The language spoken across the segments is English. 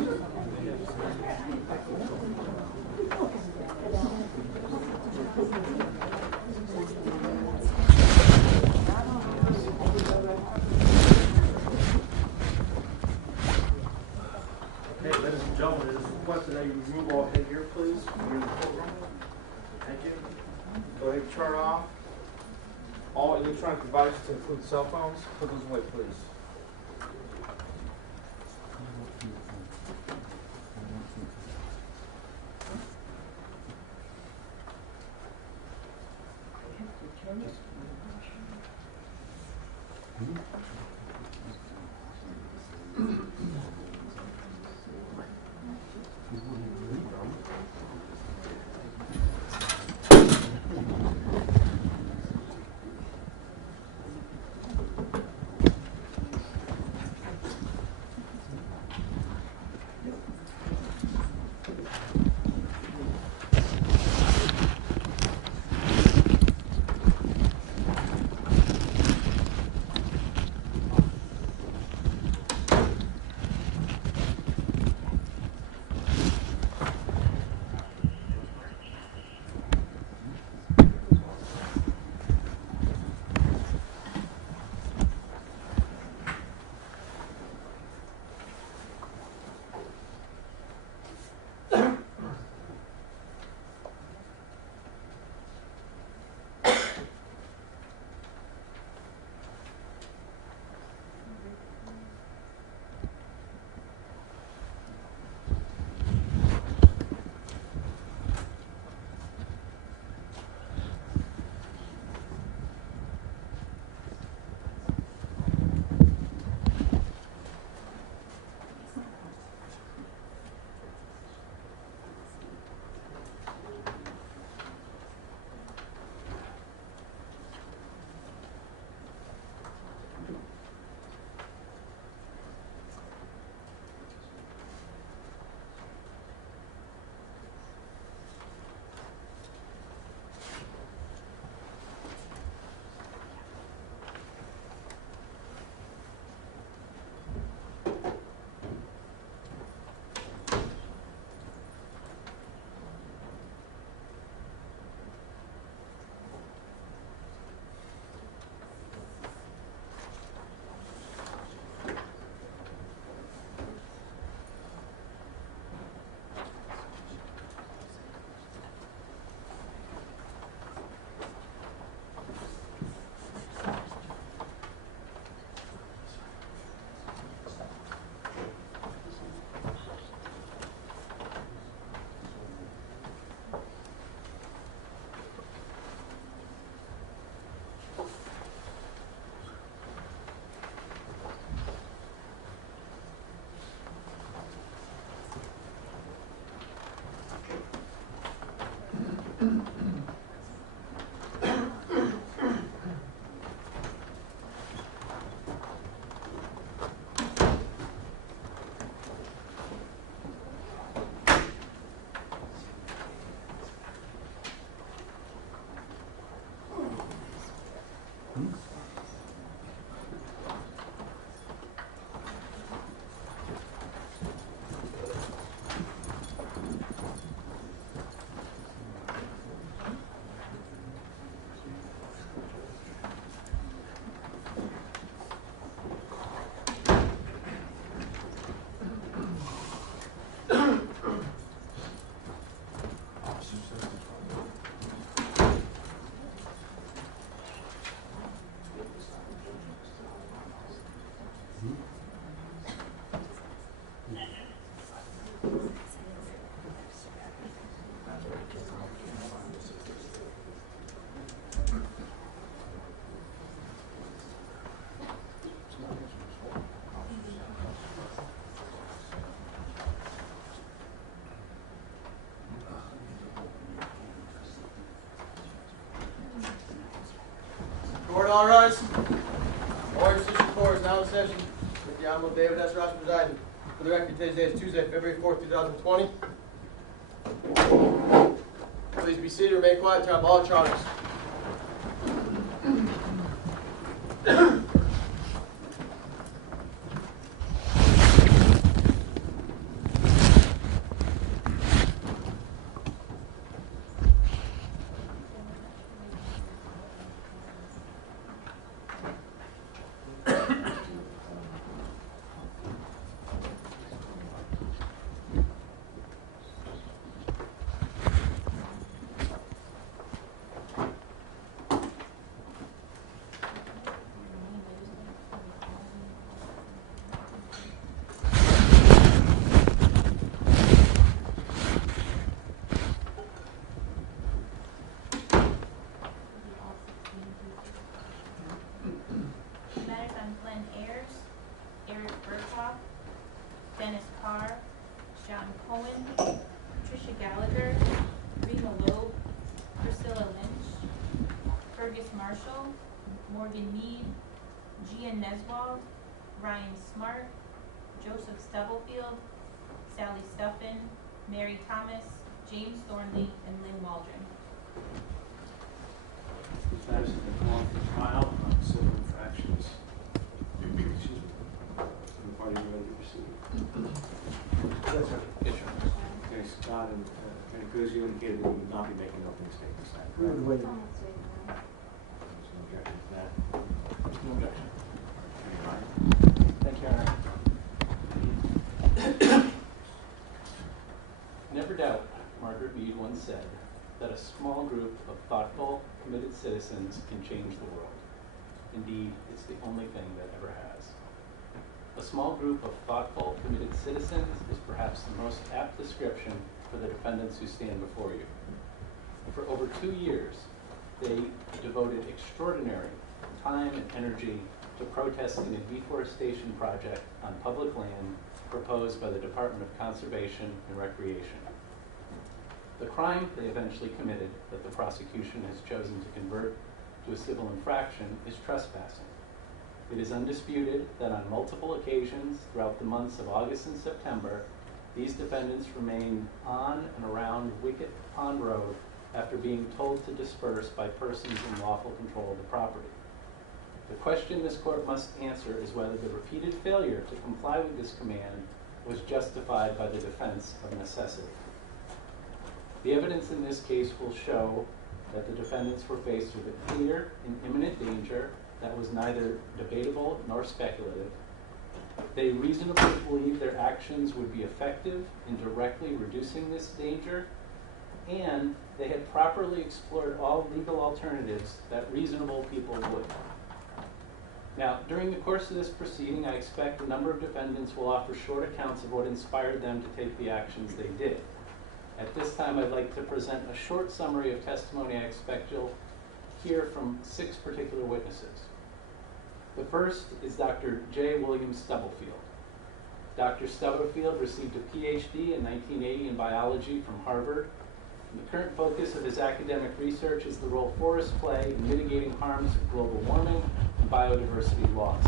Ladies and gentlemen, it is requested that you remove all headgear, please, when you're in the courtroom. Thank you. Go ahead and turn off all electronic devices, to include cell phones. Put those away, please. All rise. Orange District 4 is now in session with the Honorable David S. Ross presiding. For the record, today's day is Tuesday, February 4th, 2020. Please be seated, remain quiet, turn off all electronics. John Cohen, Patricia Gallagher, Rena Loeb, Priscilla Lynch, Fergus Marshall, Morgan Mead, Gia Neswald, Ryan Smart, Joseph Stubblefield, Sally Stuffin, Mary Thomas, James Thornley, and Lynn Waldron. These matters have been called for trial on civil infractions. Excuse me. The party ready to proceed? Yes, sir. Yes, sir. Okay, Scott and Attorney Cruz, you indicated that you would not be making opening statements. Is that correct? There's no objection to that. No objection. Attorney Ryan? Thank you, Your Honor. Never doubt, Margaret Mead once said, that a small group of thoughtful, committed citizens can change the world. Indeed, it's the only thing that ever has. A small group of thoughtful, committed citizens is perhaps the most apt description for the defendants who stand before you. For over 2 years, they devoted extraordinary time and energy to protesting a deforestation project on public land proposed by the Department of Conservation and Recreation. The crime they eventually committed, that the prosecution has chosen to convert to a civil infraction, is trespassing. It is undisputed that on multiple occasions throughout the months of August and September, these defendants remained on and around Wicket Pond Road after being told to disperse by persons in lawful control of the property. The question this court must answer is whether the repeated failure to comply with this command was justified by the defense of necessity. The evidence in this case will show that the defendants were faced with a clear and imminent danger that was neither debatable nor speculative. They reasonably believed their actions would be effective in directly reducing this danger, and they had properly explored all legal alternatives that reasonable people would. Now, during the course of this proceeding, I expect a number of defendants will offer short accounts of what inspired them to take the actions they did. At this time, I'd like to present a short summary of testimony I expect you'll hear from 6 particular witnesses. The first is Dr. J. William Stubblefield. Dr. Stubblefield received a PhD in 1980 in biology from Harvard. And the current focus of his academic research is the role forests play in mitigating harms of global warming and biodiversity loss.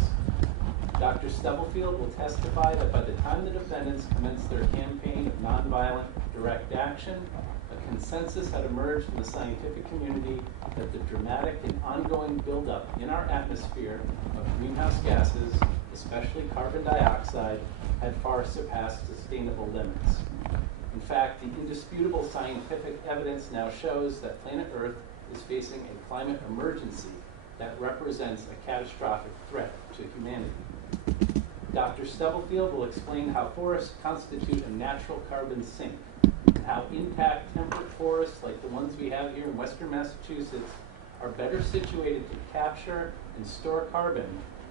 Dr. Stubblefield will testify that by the time the defendants commenced their campaign of nonviolent direct action, a consensus had emerged in the scientific community that the dramatic and ongoing buildup in our atmosphere of greenhouse gases, especially carbon dioxide, had far surpassed sustainable limits. In fact, the indisputable scientific evidence now shows that planet Earth is facing a climate emergency that represents a catastrophic threat to humanity. Dr. Stubblefield will explain how forests constitute a natural carbon sink, and how intact temperate forests like the ones we have here in western Massachusetts are better situated to capture and store carbon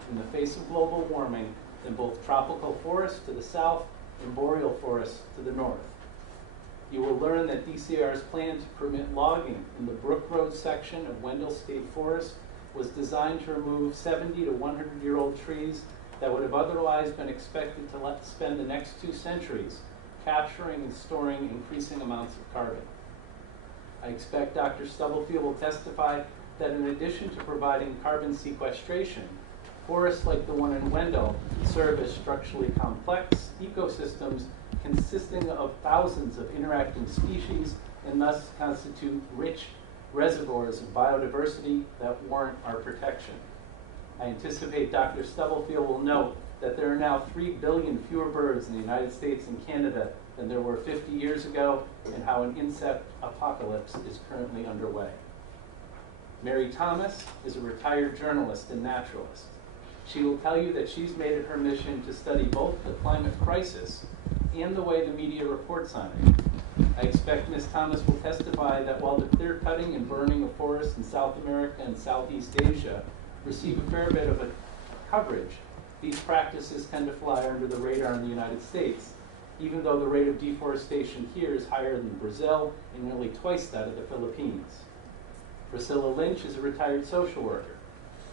in the face of global warming than both tropical forests to the south and boreal forests to the north. You will learn that DCR's plan to permit logging in the Brook Road section of Wendell State Forest was designed to remove 70 to 100-year-old trees that would have otherwise been expected to spend the next 2 centuries capturing and storing increasing amounts of carbon. I expect Dr. Stubblefield will testify that in addition to providing carbon sequestration, forests like the one in Wendell serve as structurally complex ecosystems consisting of thousands of interacting species and thus constitute rich reservoirs of biodiversity that warrant our protection. I anticipate Dr. Stubblefield will note that there are now 3 billion fewer birds in the United States and Canada than there were 50 years ago, and how an insect apocalypse is currently underway. Mary Thomas is a retired journalist and naturalist. She will tell you that she's made it her mission to study both the climate crisis and the way the media reports on it. I expect Ms. Thomas will testify that while the clear cutting and burning of forests in South America and Southeast Asia receive a fair bit of coverage, these practices tend to fly under the radar in the United States, even though the rate of deforestation here is higher than Brazil and nearly twice that of the Philippines. Priscilla Lynch is a retired social worker.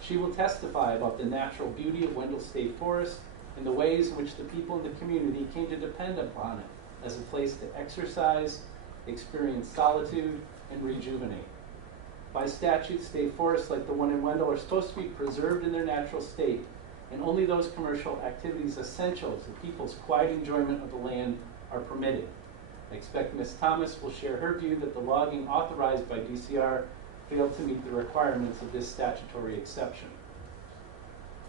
She will testify about the natural beauty of Wendell State Forest and the ways in which the people in the community came to depend upon it as a place to exercise, experience solitude, and rejuvenate. By statute, state forests like the one in Wendell are supposed to be preserved in their natural state, and only those commercial activities essential to people's quiet enjoyment of the land are permitted. I expect Ms. Thomas will share her view that the logging authorized by DCR failed to meet the requirements of this statutory exception.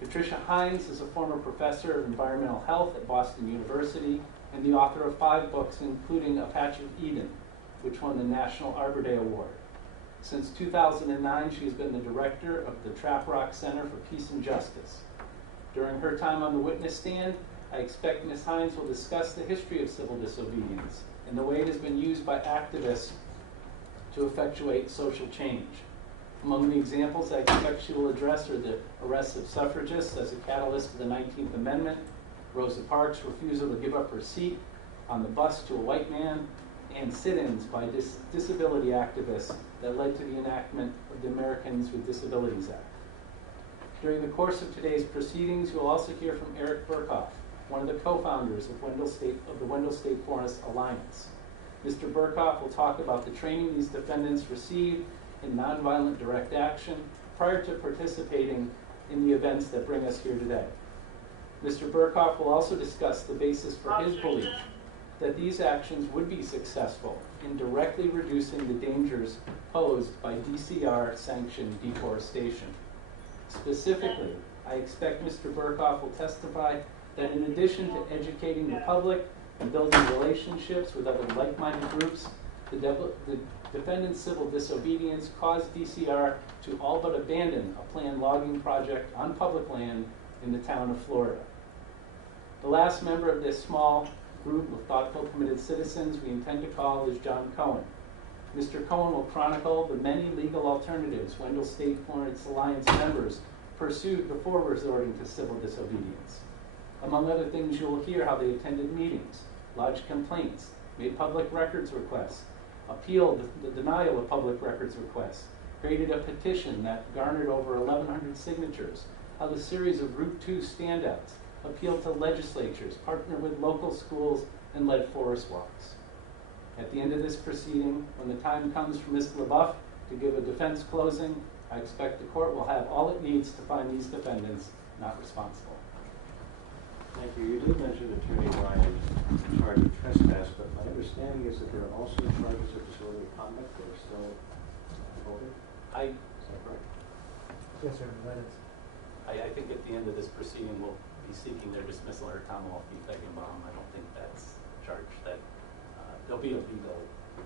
Patricia Hines is a former professor of environmental health at Boston University and the author of 5 books, including A Patch of Eden, which won the National Arbor Day Award. Since 2009, she has been the director of the Trap Rock Center for Peace and Justice. During her time on the witness stand, I expect Ms. Hines will discuss the history of civil disobedience and the way it has been used by activists to effectuate social change. Among the examples I expect she will address are the arrests of suffragists as a catalyst to the 19th Amendment, Rosa Parks' refusal to give up her seat on the bus to a white man, and sit-ins by disability activists that led to the enactment of the Americans with Disabilities Act. During the course of today's proceedings, you will also hear from Eric Burkhoff, one of the co-founders of the Wendell State Forest Alliance. Mr. Burkhoff will talk about the training these defendants received in nonviolent direct action prior to participating in the events that bring us here today. Mr. Burkhoff will also discuss the basis for his belief that these actions would be successful in directly reducing the dangers posed by DCR-sanctioned deforestation. Specifically, I expect Mr. Burkhoff will testify that in addition to educating the public and building relationships with other like-minded groups, the defendant's civil disobedience caused DCR to all but abandon a planned logging project on public land in the town of Florida. The last member of this small group of thoughtful, committed citizens we intend to call is John Cohen. Mr. Cohen will chronicle the many legal alternatives Wendell State Forest Alliance members pursued before resorting to civil disobedience. Among other things, you will hear how they attended meetings, lodged complaints, made public records requests, appealed the denial of public records requests, created a petition that garnered over 1,100 signatures, held a series of Route 2 standouts, appealed to legislatures, partnered with local schools, and led forest walks. At the end of this proceeding, when the time comes for Ms. LaBeouf to give a defense closing, I expect the court will have all it needs to find these defendants not responsible. Thank you. You did mention Attorney Ryan charged with trespass, but my understanding is that there are also charges of disorderly conduct that are still open. Is that correct? Yes, sir. That is. I think at the end of this proceeding, we'll be seeking their dismissal or Tom will be taking bomb. I don't think that's charged. That there'll be a legal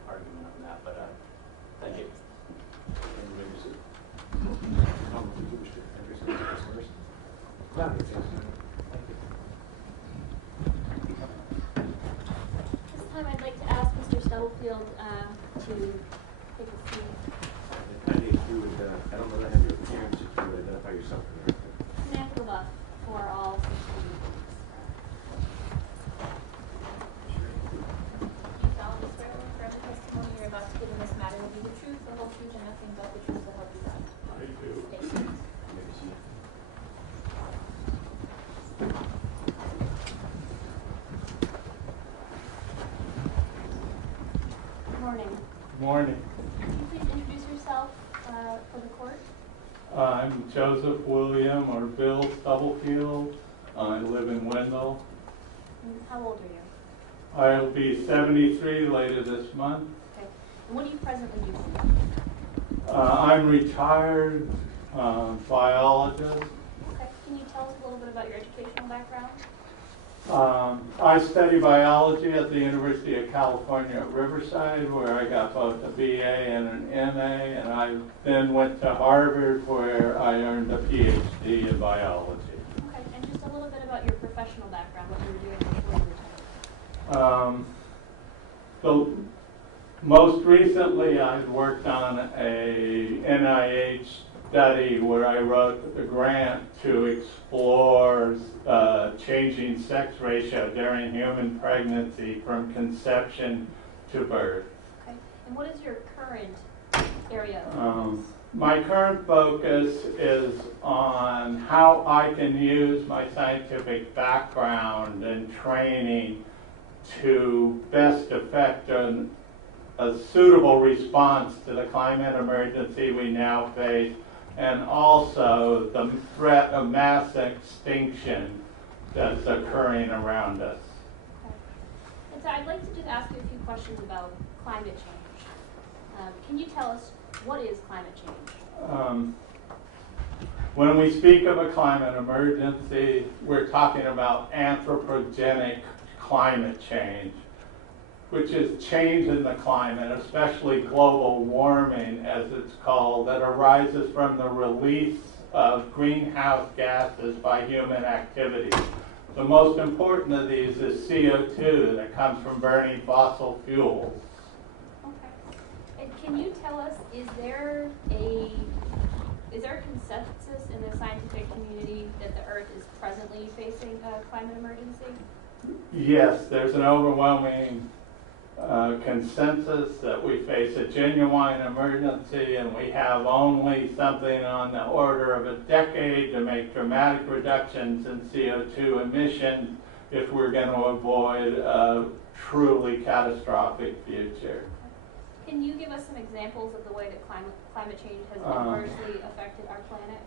argument on that, but thank you. Anybody use it? Tom, would you wish to address this first? No, it's yes, sir. Thank you. This time I'd like to ask Mr. Stubblefield to take a seat. Kindly, if you would, I don't know that I have your appearance, if you would identify yourself for the record. Samantha LaBeouf for all 16 meetings. You solemnly swear or affirm the testimony you're about to give in this matter will be the truth, the whole truth, and nothing but the truth, so help you God. I do. Thank you. Maybe see. Good morning. Morning. Could you please introduce yourself for the court? I'm Joseph William or Bill Stubblefield. I live in Wendell. And how old are you? I'll be 73 later this month. Okay. And what do you presently do? I'm retired biologist. Okay. Can you tell us a little bit about your educational background? I study biology at the University of California at Riverside, where I got both a BA and an MA, and I then went to Harvard, where I earned a PhD in biology. Okay. And just a little bit about your professional background, what you were doing before you retired. Most recently, I've worked on a NIH study where I wrote the grant to explore changing sex ratio during human pregnancy from conception to birth. Okay. And what is your current area of focus? My current focus is on how I can use my scientific background and training to best effect a suitable response to the climate emergency we now face, and also the threat of mass extinction that's occurring around us. Okay. And so I'd like to just ask you a few questions about climate change. Can you tell us what is climate change? When we speak of a climate emergency, we're talking about anthropogenic climate change, which is change in the climate, especially global warming, as it's called, that arises from the release of greenhouse gases by human activity. The most important of these is CO2 that comes from burning fossil fuels. Okay. And can you tell us, is there a consensus in the scientific community that the Earth is presently facing a climate emergency? Yes, there's an overwhelming consensus that we face a genuine emergency, and we have only something on the order of a decade to make dramatic reductions in CO2 emissions if we're going to avoid a truly catastrophic future. Can you give us some examples of the way that climate change has adversely affected our planet?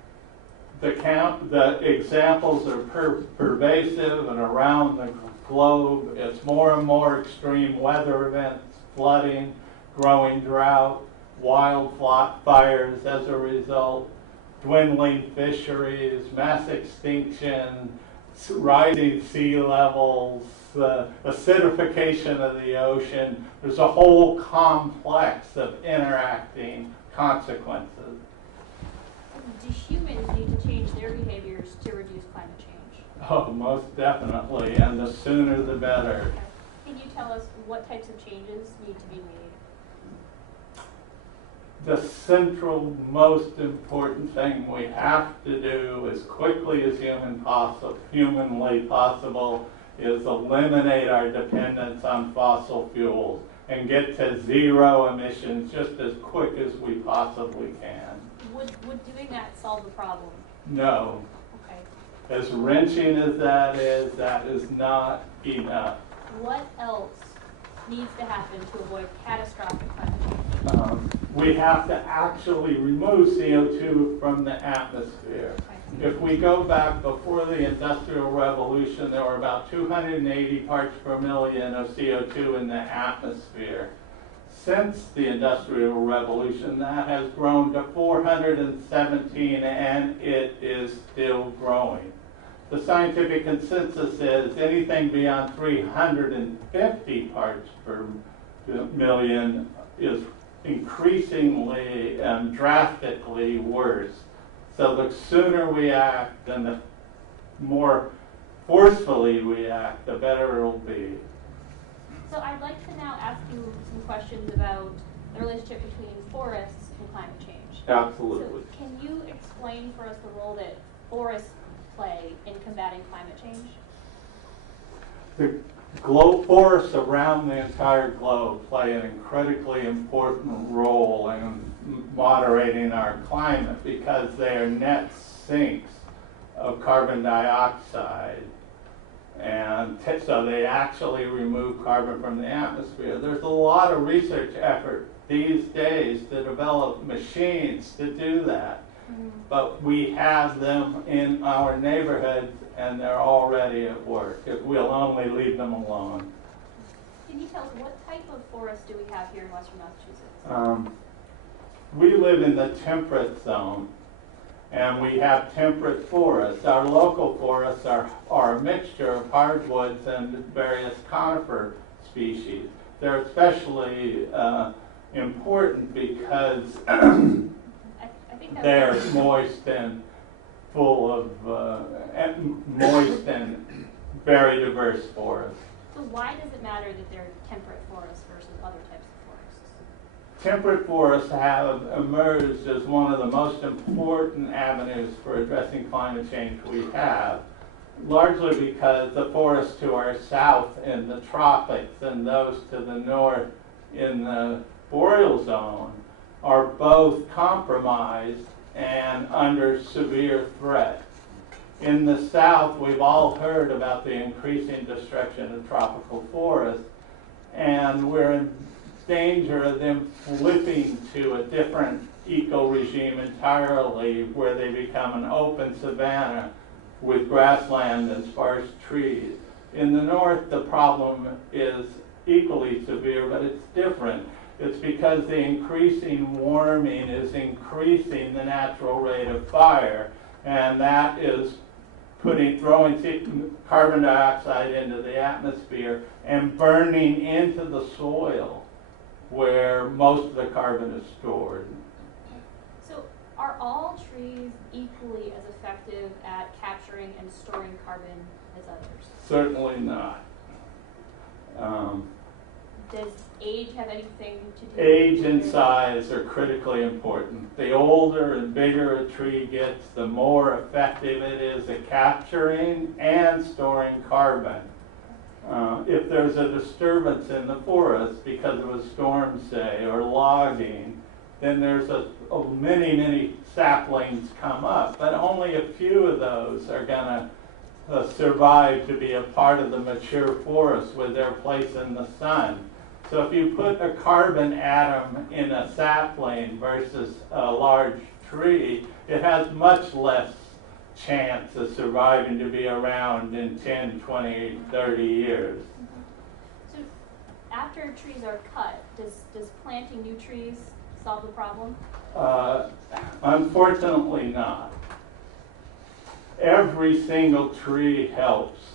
The examples are pervasive and around the globe. It's more and more extreme weather events, flooding, growing drought, wildfires as a result, dwindling fisheries, mass extinction, rising sea levels, acidification of the ocean. There's a whole complex of interacting consequences. Do humans need to change their behaviors to reduce climate change? Oh, most definitely, and the sooner the better. Okay. Can you tell us what types of changes need to be made? The central, most important thing we have to do as quickly as humanly possible is eliminate our dependence on fossil fuels and get to zero emissions just as quick as we possibly can. Would doing that solve the problem? No. Okay. As wrenching as that is not enough. What else needs to happen to avoid catastrophic climate change? We have to actually remove CO2 from the atmosphere. Okay. If we go back before the Industrial Revolution, there were about 280 parts per million of CO2 in the atmosphere. Since the Industrial Revolution, that has grown to 417, and it is still growing. The scientific consensus is anything beyond 350 parts per million is increasingly and drastically worse. So the sooner we act and the more forcefully we act, the better it'll be. So I'd like to now ask you some questions about the relationship between forests and climate change. Absolutely. So can you explain for us the role that forests play in combating climate change? The forests around the entire globe play an critically important role in moderating our climate because they are net sinks of carbon dioxide. And so they actually remove carbon from the atmosphere. There's a lot of research effort these days to develop machines to do that. But we have them in our neighborhoods and they're already at work if we'll only leave them alone. Can you tell us what type of forest do we have here in Western Massachusetts? We live in the temperate zone. And we have temperate forests. Our local forests are a mixture of hardwoods and various conifer species. They're especially important because they're moist and full of moist and very diverse forests. So why does it matter that they're temperate forests versus other types of forests? Temperate forests have emerged as one of the most important avenues for addressing climate change we have, largely because the forests to our south in the tropics and those to the north in the boreal zone are both compromised and under severe threat. In the South, we've all heard about the increasing destruction of tropical forests, and we're in danger of them flipping to a different eco-regime entirely, where they become an open savanna with grassland and sparse trees. In the North, the problem is equally severe, but it's different. It's because the increasing warming is increasing the natural rate of fire, and that is throwing carbon dioxide into the atmosphere and burning into the soil where most of the carbon is stored. So are all trees equally as effective at capturing and storing carbon as others? Certainly not. Does age have anything to do with Age and whether- size are critically important. The older and bigger a tree gets, the more effective it is at capturing and storing carbon. If there's a disturbance in the forest because of a storm, say, or logging, then there's many saplings come up, but only a few of those are gonna survive to be a part of the mature forest with their place in the sun. So if you put a carbon atom in a sapling versus a large tree, it has much less chance of surviving to be around in 10, 20, 30 years. So after trees are cut, does planting new trees solve the problem? Unfortunately not. Every single tree helps.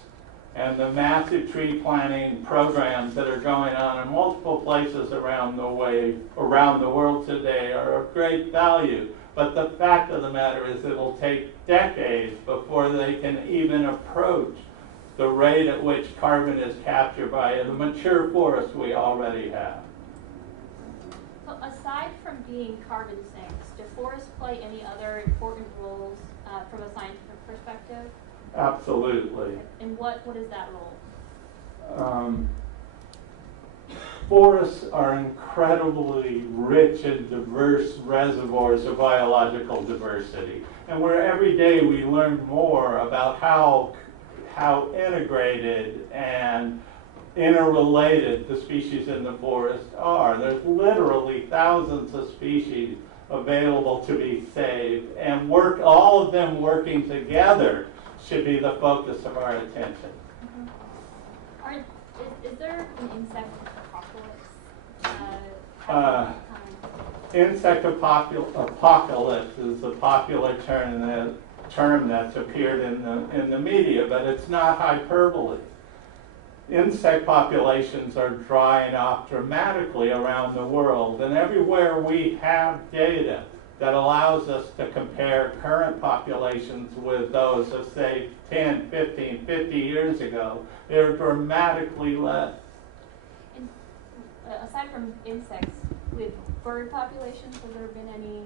And the massive tree planting programs that are going on in multiple places around the world today are of great value. But the fact of the matter is it'll take decades before they can even approach the rate at which carbon is captured by the mature forests we already have. So aside from being carbon sinks, do forests play any other important roles from a scientific perspective? Absolutely. And what is that role? Forests are incredibly rich and diverse reservoirs of biological diversity. And where every day we learn more about how integrated and interrelated the species in the forest are. There's literally thousands of species available to be saved, and all of them working together should be the focus of our attention. Is there an insect apocalypse? Insect apocalypse is a popular term that's appeared in the media, but it's not hyperbole. Insect populations are drying off dramatically around the world, and everywhere we have data that allows us to compare current populations with those of, say, 10, 15, 50 years ago, they're dramatically less. And, aside from insects, with bird populations, have there been any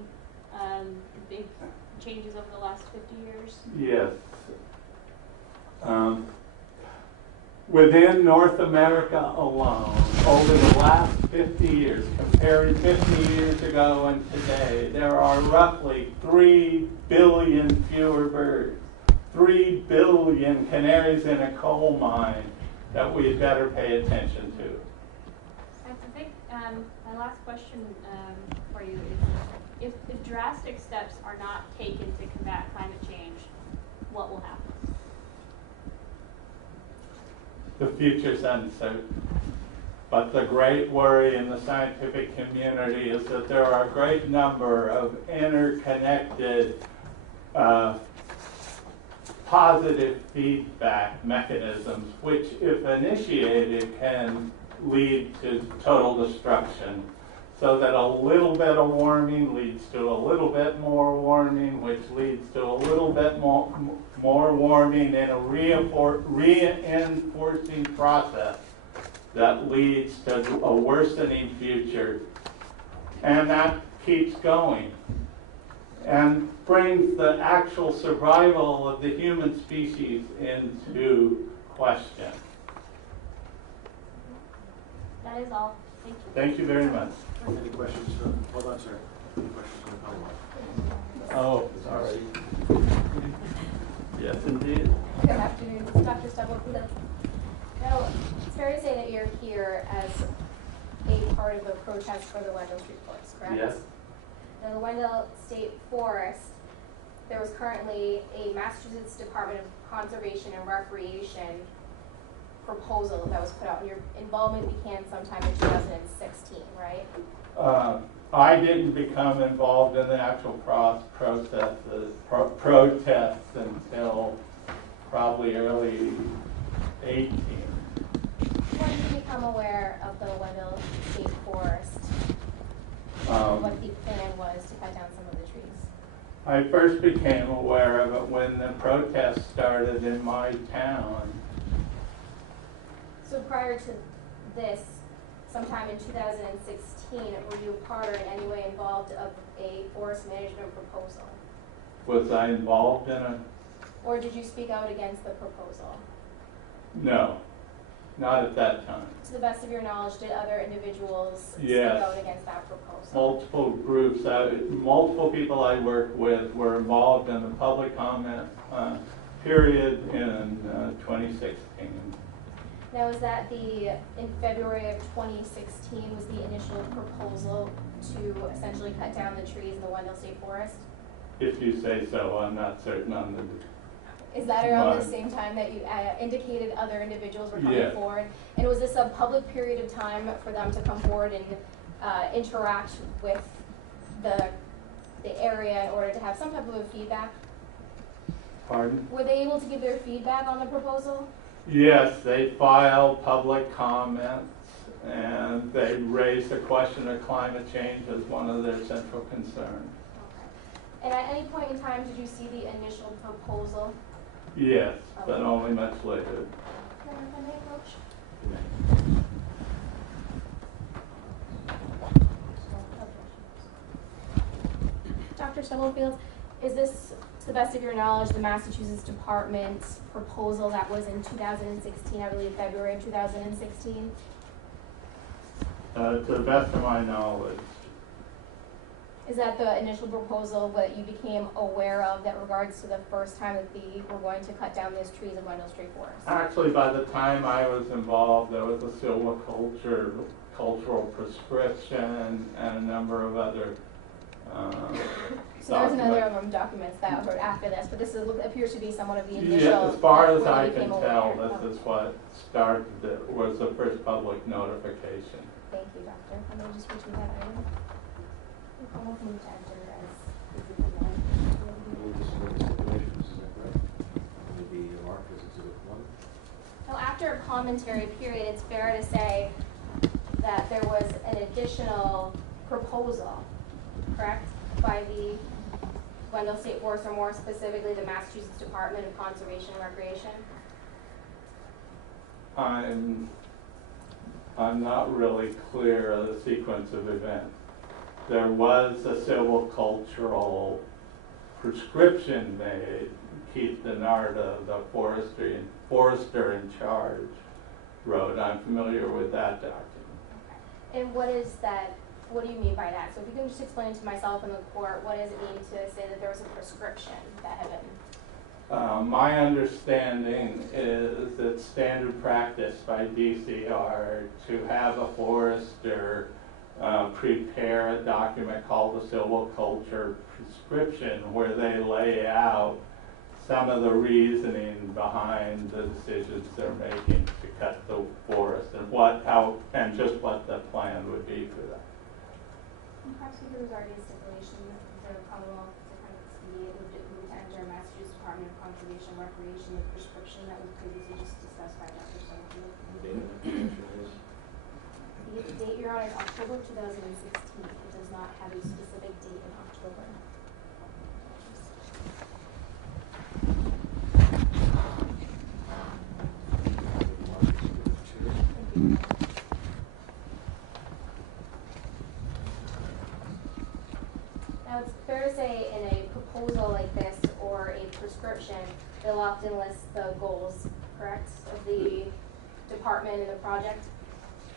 big changes over the last 50 years? Yes. Within North America alone, over the last 50 years, comparing 50 years ago and today, there are roughly 3 billion fewer birds, 3 billion canaries in a coal mine that we'd better pay attention to. I think my last question for you is, if drastic steps are not taken to combat climate change, what will happen? The future's uncertain. But the great worry in the scientific community is that there are a great number of interconnected positive feedback mechanisms which, if initiated, can lead to total destruction. So that a little bit of warming leads to a little bit more warming, which leads to a little bit more warming, and a reinforcing process that leads to a worsening future. And that keeps going and brings the actual survival of the human species into question. That is all. Thank you. Thank you very much. Any questions? Hold on, sir. Any questions from the public? Oh, sorry. Yes, indeed. Good afternoon, Dr. Stubblefield. Now, it's fair to say that you're here as a part of the protest for the Wendell Street Forest, correct? Yes. Now, the Wendell State Forest, there was currently a Massachusetts Department of Conservation and Recreation proposal that was put out, and your involvement began sometime in 2016, right? I didn't become involved in the actual protests until probably early 18. When did you become aware of the Wendell State Forest? What the plan was to cut down some of the trees? I first became aware of it when the protests started in my town. So prior to this, sometime in 2016, were you a part or in any way involved of a forest management proposal? Was I involved in it? Or did you speak out against the proposal? No, not at that time. To the best of your knowledge, did other individuals Yes. speak out against that proposal? Multiple groups, multiple people I worked with were involved in the public comment period in 2016. Now, is that in February of 2016 was the initial proposal to essentially cut down the trees in the Wendell State Forest? If you say so, I'm not certain on the... Is that around the Right. same time that you indicated other individuals were coming Yes. forward? And was this a public period of time for them to come forward and interact with the area in order to have some type of a feedback? Pardon? Were they able to give their feedback on the proposal? Yes, they filed public comments and they raised the question of climate change as one of their central concerns. Okay. And at any point in time, did you see the initial proposal? Yes, but only much later. Can I make a motion? Dr. Stubblefield, is this, to the best of your knowledge, the Massachusetts Department proposal that was in 2016, I believe February of 2016? To the best of my knowledge. Is that the initial proposal that you became aware of that regards to the first time that they were going to cut down those trees in Wendell State Forest? Actually, by the time I was involved, there was a cultural prescription and a number of other So there's another documents that were after this, but this appears to be somewhat of the initial. Yeah, as far as before they I became can tell, aware. this is what started it, was the first public notification. Thank you, Doctor. Let me just retrieve that item. We'll move to enter as exhibit one. Move this into stipulations, is that correct? Will be marked as exhibit 1. Now, after a commentary period, it's fair to say that there was an additional proposal, correct, by the Wendell State Forest, or more specifically, the Massachusetts Department of Conservation and Recreation? I'm not really clear of the sequence of events. There was a silvicultural prescription made. Keith Denarda, the forester in charge, wrote. I'm familiar with that document. Okay. And what is that? What do you mean by that? So if you can just explain to myself and the court, what does it mean to say that there was a prescription that had been? My understanding is it's standard practice by DCR to have a forester prepare a document called the silviculture prescription, where they lay out some of the reasoning behind the decisions they're making to cut the forest and just what the plan would be for that. Perhaps if there was already a stipulation for the Commonwealth to kind of expedite, would it move to enter Massachusetts Department of Conservation and Recreation, the prescription that was previously just discussed by Dr. Stubblefield? The date of the convention is? The date, Your Honor, is October 2016. It does not have a specific date in October. Now, it's fair to say in a proposal like this or a prescription, they'll often list the goals, correct, of the department and the project?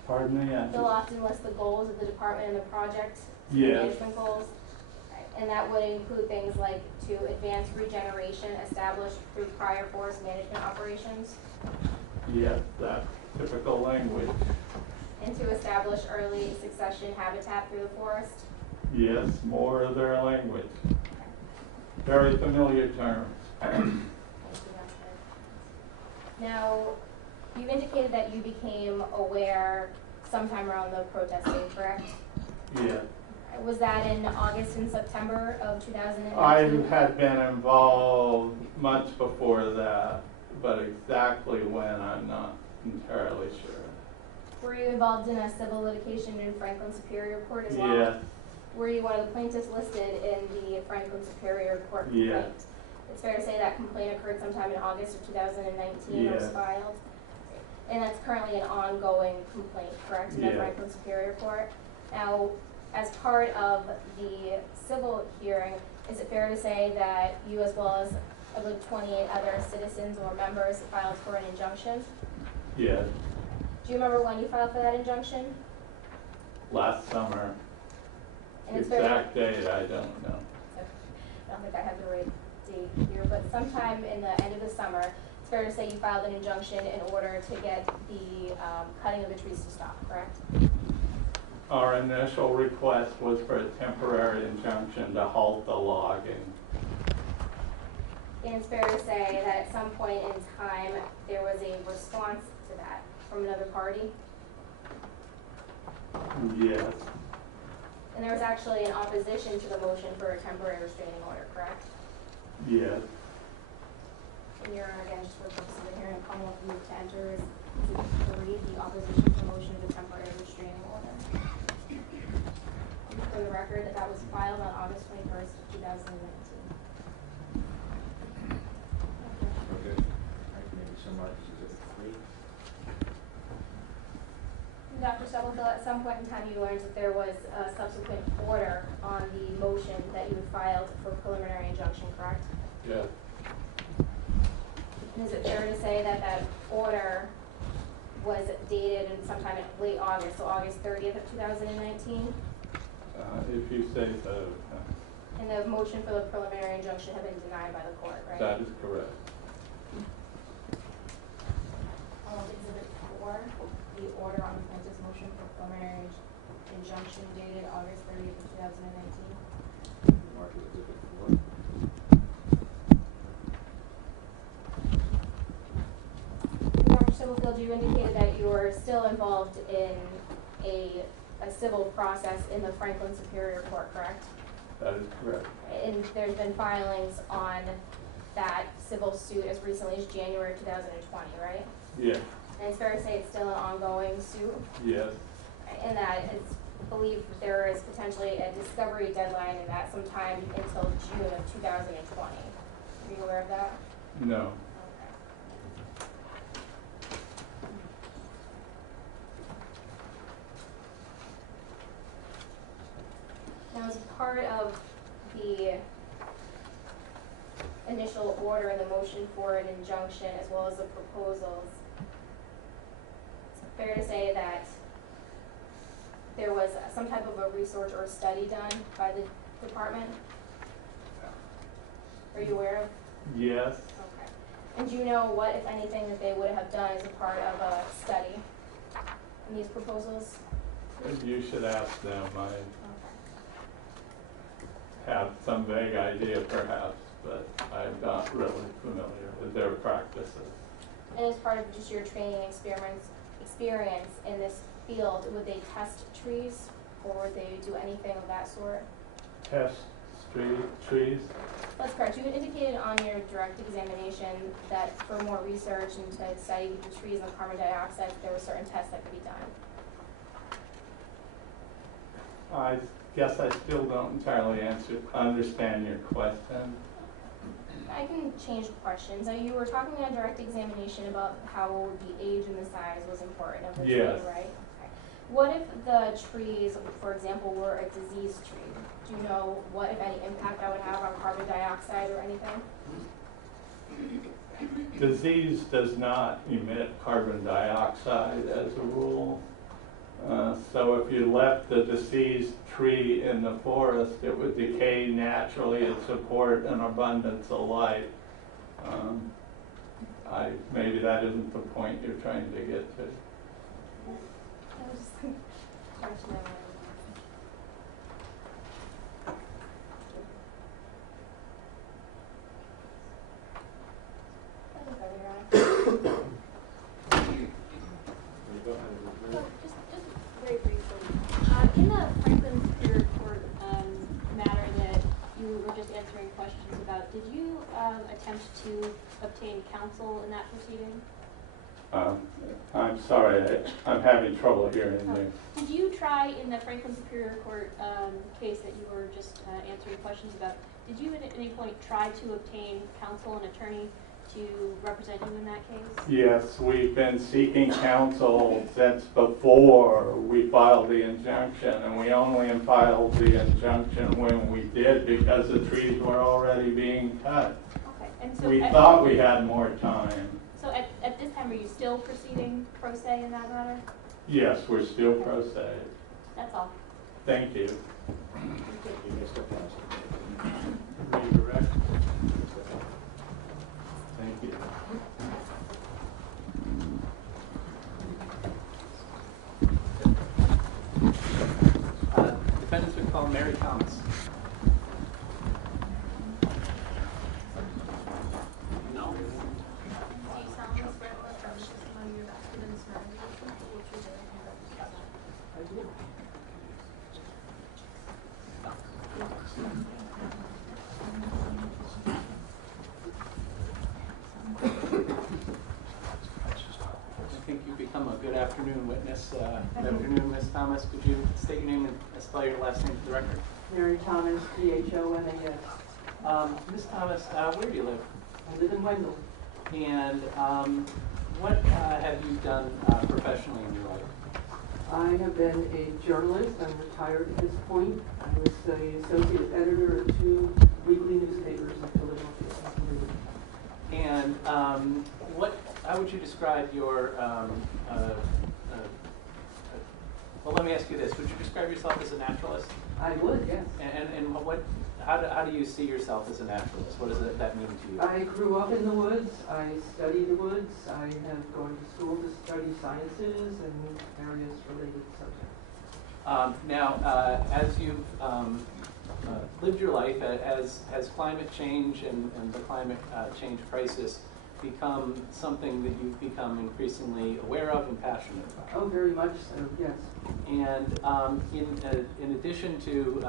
Pardon me? They'll often list the goals of the department and the project, the Yes. management goals. Right. And that would include things like to advance regeneration established through prior forest management operations, Yes, that's typical language. and to establish early succession habitat through the forest. Yes, more of their language. Very familiar terms. Thank you, Doctor. Now, you indicated that you became aware sometime around the protest day, correct? Yes. Was that in August and September of 2019? I had been involved much before that, but exactly when, I'm not entirely sure. Were you involved in a civil litigation in Franklin Superior Court as well? Yes, Were you one of the plaintiffs listed in the Franklin Superior Court complaint? Yes. It's fair to say that complaint occurred sometime in August of 2019 or was Yes. filed? And that's currently an ongoing complaint, correct, in the Yes. Franklin Superior Court? Now, as part of the civil hearing, is it fair to say that you, as well as I believe 28 other citizens or members, filed for an injunction? yes, Do you remember when you filed for that injunction? last summer. And it's fair to- Exact date, I don't know. I don't think I have the right date here, but sometime in the end of the summer, it's fair to say you filed an injunction in order to get the cutting of the trees to stop, correct? Our initial request was for a temporary injunction to halt the logging. And it's fair to say that at some point in time, there was a response to that from another party, Yes, and there was actually an opposition to the motion for a temporary restraining order, correct? yes, And Your Honor, again, just for the purpose of the hearing, Commonwealth move to enter is to read the opposition to the motion of the temporary restraining order. For the record, that was filed on August 21st, 2019. Okay. Maybe somebody says it's free. Dr. Stubblefield, at some point in time, you learned that there was a subsequent order on the motion that you had filed for preliminary injunction, correct? yes, And is it fair to say that that order was dated in sometime in late August, so August 30th of 2019? if you say so, And the motion for the preliminary injunction had been denied by the court, right? that is correct. Exhibit 4, the order on the plaintiff's motion for preliminary injunction dated August 30th of 2019. Mark it as exhibit 4. Dr. Stubblefield, you indicated that you were still involved in a civil process in the Franklin Superior Court, correct? That is correct. And there's been filings on that civil suit as recently as January 2020, right? Yes, And it's fair to say it's still an ongoing suit, yes, and that it's believed that there is potentially a discovery deadline in that sometime until June of 2020. Are you aware of that? no, Now, as part of the initial order and the motion for an injunction, as well as the proposals, it's fair to say that there was some type of a research or study done by the department? Are you aware of? yes, Okay. And do you know what, if anything, that they would have done as a part of a study in these proposals? you should ask them. I Okay. have some vague idea perhaps, but I'm not really familiar with their practices. And as part of just your training experience in this field, would they test trees, or would they do anything of that sort? Test trees? That's correct. You indicated on your direct examination that for more research and to study the trees and carbon dioxide, there were certain tests that could be done. I guess I still don't entirely understand your question. I can change questions. You were talking on direct examination about how the age and the size was important of the tree, Yes. right? Okay. What if the trees, for example, were a diseased tree? Do you know what, if any, impact that would have on carbon dioxide or anything? Disease does not emit carbon dioxide as a rule. So if you left the deceased tree in the forest, it would decay naturally and support an abundance of life. Maybe that isn't the point you're trying to get to. That was just a question I wanted to So just very briefly, in the Franklin Superior Court matter that you were just answering questions about, did you attempt to obtain counsel in that proceeding? I'm sorry, I'm having trouble hearing you. Did you try in the Franklin Superior Court case that you were just answering questions about, did you at any point try to obtain counsel and attorney to represent you in that case? Yes, we've been seeking counsel since before we filed the injunction, and we only filed the injunction when we did because the trees were already being cut. Okay, and so we thought we had more time. So at this time, are you still proceeding pro se in that matter? Yes, we're still pro se. That's all. Thank you. You may step down. Redirect. Thank you. Defendants would call Mary Thomas. No. Do you solemnly swear to affirm the testimony you're about to give in this matter will be the truth, the whole truth, and nothing but the truth? I do. I think you've become a good afternoon witness. Good afternoon, Ms. Thomas. Could you state your name and spell your last name for the record? Mary Thomas, Thomas. Ms. Thomas, where do you live? I live in Wendell. And what have you done professionally in your life? I have been a journalist. I'm retired at this point. I was the associate editor of 2 weekly newspapers in Philadelphia. And how would you describe your, well, let me ask you this. Would you describe yourself as a naturalist? I would, yes. And how do you see yourself as a naturalist? What does that mean to you? I grew up in the woods. I study the woods. I have gone to school to study sciences and various related subjects. Now, as you've lived your life, has climate change and the climate change crisis become something that you've become increasingly aware of and passionate about? Oh, very much so, yes. And in addition to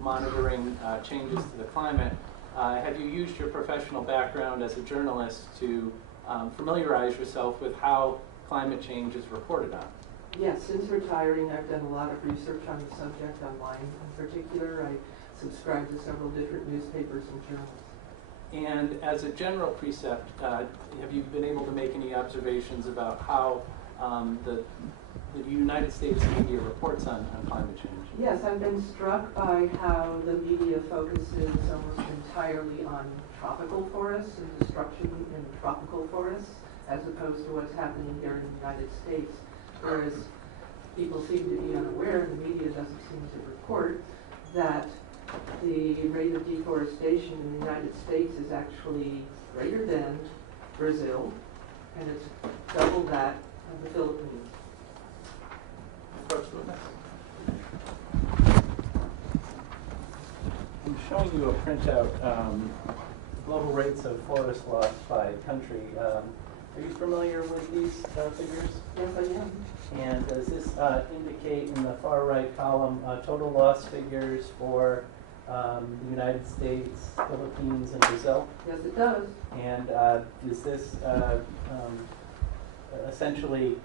monitoring changes to the climate, have you used your professional background as a journalist to familiarize yourself with how climate change is reported on? Yes, since retiring, I've done a lot of research on the subject online. In particular, I subscribe to several different newspapers and journals. And as a general precept, have you been able to make any observations about how the United States media reports on climate change? Yes, I've been struck by how the media focuses almost entirely on tropical forests and destruction in tropical forests, as opposed to what's happening here in the United States. Whereas people seem to be unaware, and the media doesn't seem to report, that the rate of deforestation in the United States is actually greater than Brazil, and it's double that of the Philippines. I'm showing you a printout, global rates of forest loss by country. Are you familiar with these figures? Yes, I am. And does this indicate in the far right column total loss figures for the United States, Philippines, and Brazil? Yes, it does. And is this essentially,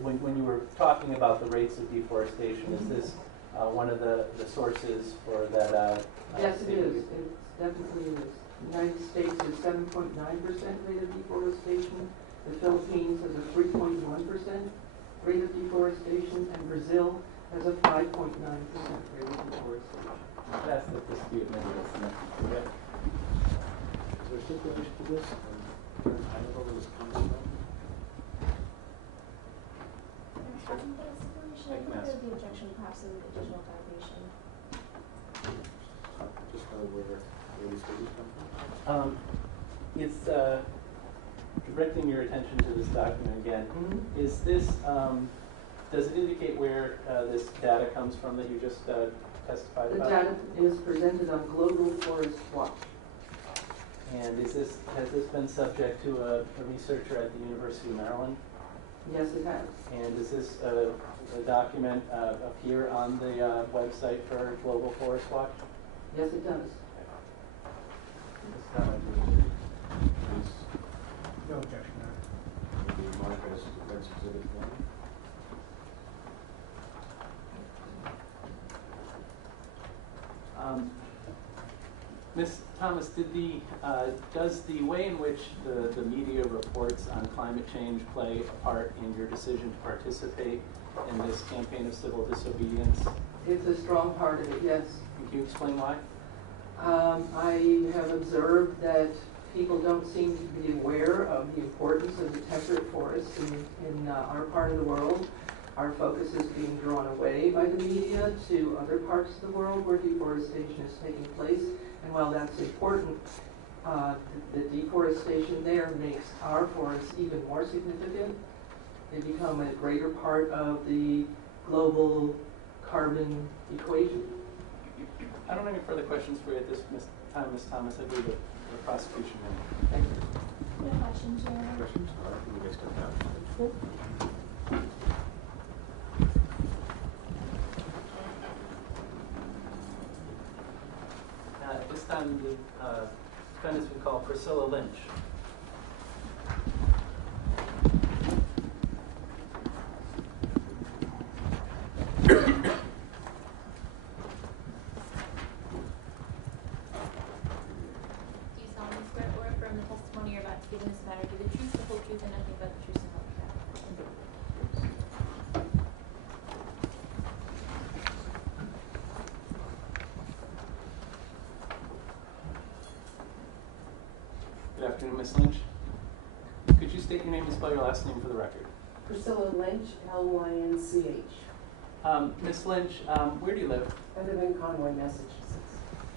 when you were talking about the rates of deforestation, is this one of the sources for that? Yes, it is. It definitely is. The United States is 7.9% rate of deforestation. The Philippines has a 3.1% rate of deforestation, and Brazil has a 5.9% rate of deforestation. That's the dispute, maybe that's the next one. Is there stipulation to this? I don't know where this comes from. I think there'd be objection perhaps to the digital foundation. Just where these figures come from? It's directing your attention to this document again. Mhm. Is this, does it indicate where this data comes from that you just testified The about? data is presented on Global Forest Watch. And has this been subject to a researcher at the University of Maryland? Yes, it has. And does this a document appear on the website for Global Forest Watch? Yes, it does. This time I do. Please, No objection there. maybe mark as Defense Exhibit 1. Ms. Thomas, does the way in which the media reports on climate change play a part in your decision to participate in this campaign of civil disobedience? It's a strong part of it, yes. Can you explain why? I have observed that people don't seem to be aware of the importance of the temperate forests in our part of the world. Our focus is being drawn away by the media to other parts of the world where deforestation is taking place. And while that's important, the deforestation there makes our forests even more significant. They become a greater part of the global carbon equation. I don't have any further questions for you at this time, Ms. Thomas. I believe the prosecution will. Thank you. No questions, Your Honor. Questions? All right, you guys come down. At this time, the defendants would call Priscilla Lynch. Do you solemnly swear or affirm the testimony you're about to give in this matter be the truth, the whole truth, and nothing but the truth, so help you God? Good afternoon, Ms. Lynch. Could you state your name and spell your last name for the record? Priscilla Lynch, Lynch. Ms. Lynch, where do you live? I live in Conway, Massachusetts.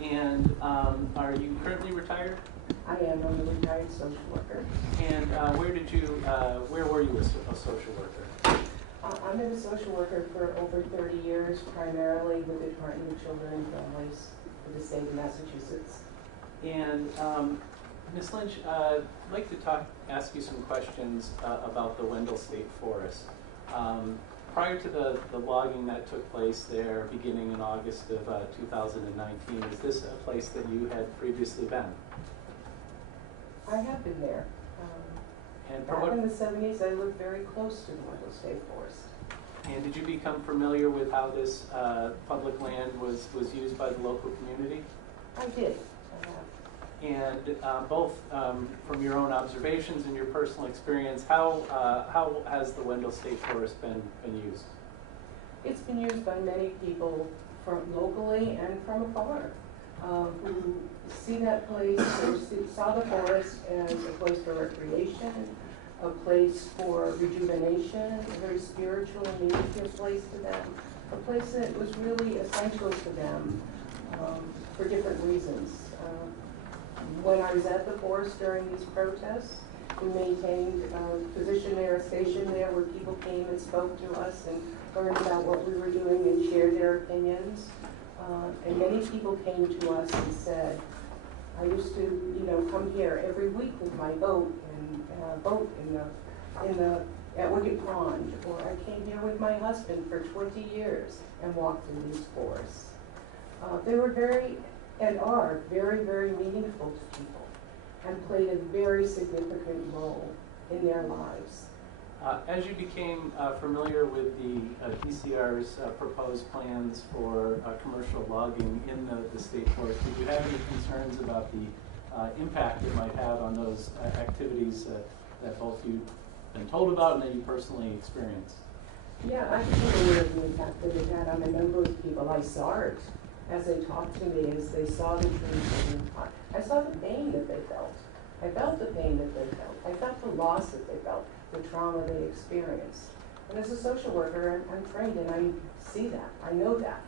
And are you currently retired? I am a retired social worker. And where were you a social worker? I've been a social worker for over 30 years, primarily with the Department of Children and Families for the state of Massachusetts. And Ms. Lynch, I'd like to ask you some questions about the Wendell State Forest. Prior to the logging that took place there beginning in August of 2019, is this a place that you had previously been? I have been there. And Back in the 70s, I lived very close to the Wendell State Forest. And did you become familiar with how this public land was used by the local community? I did. I have. And both from your own observations and your personal experience, how has the Wendell State Forest been used? It's been used by many people from locally and from afar who see that place or saw the forest as a place for recreation, a place for rejuvenation, a very spiritual and meaningful place to them, a place that was really essential to them for different reasons. When I was at the forest during these protests, we maintained a position there, a station there where people came and spoke to us and learned about what we were doing and shared their opinions. And many people came to us and said, I used to, come here every week with my boat and boat at Wicked Pond, or I came here with my husband for 20 years and walked in these forests. They were and are very, very meaningful to people and played a very significant role in their lives. As you became familiar with the DCR's proposed plans for commercial logging in the state forest, did you have any concerns about the impact it might have on those activities that both you've been told about and that you personally experienced? Yeah, I became aware of the impact that it had on a number of people. I saw it as they talked to me, as they saw the trees. I saw the pain that they felt. I felt the pain that they felt. I felt the loss that they felt, the trauma they experienced. And as a social worker, I'm trained and I see that, I know that.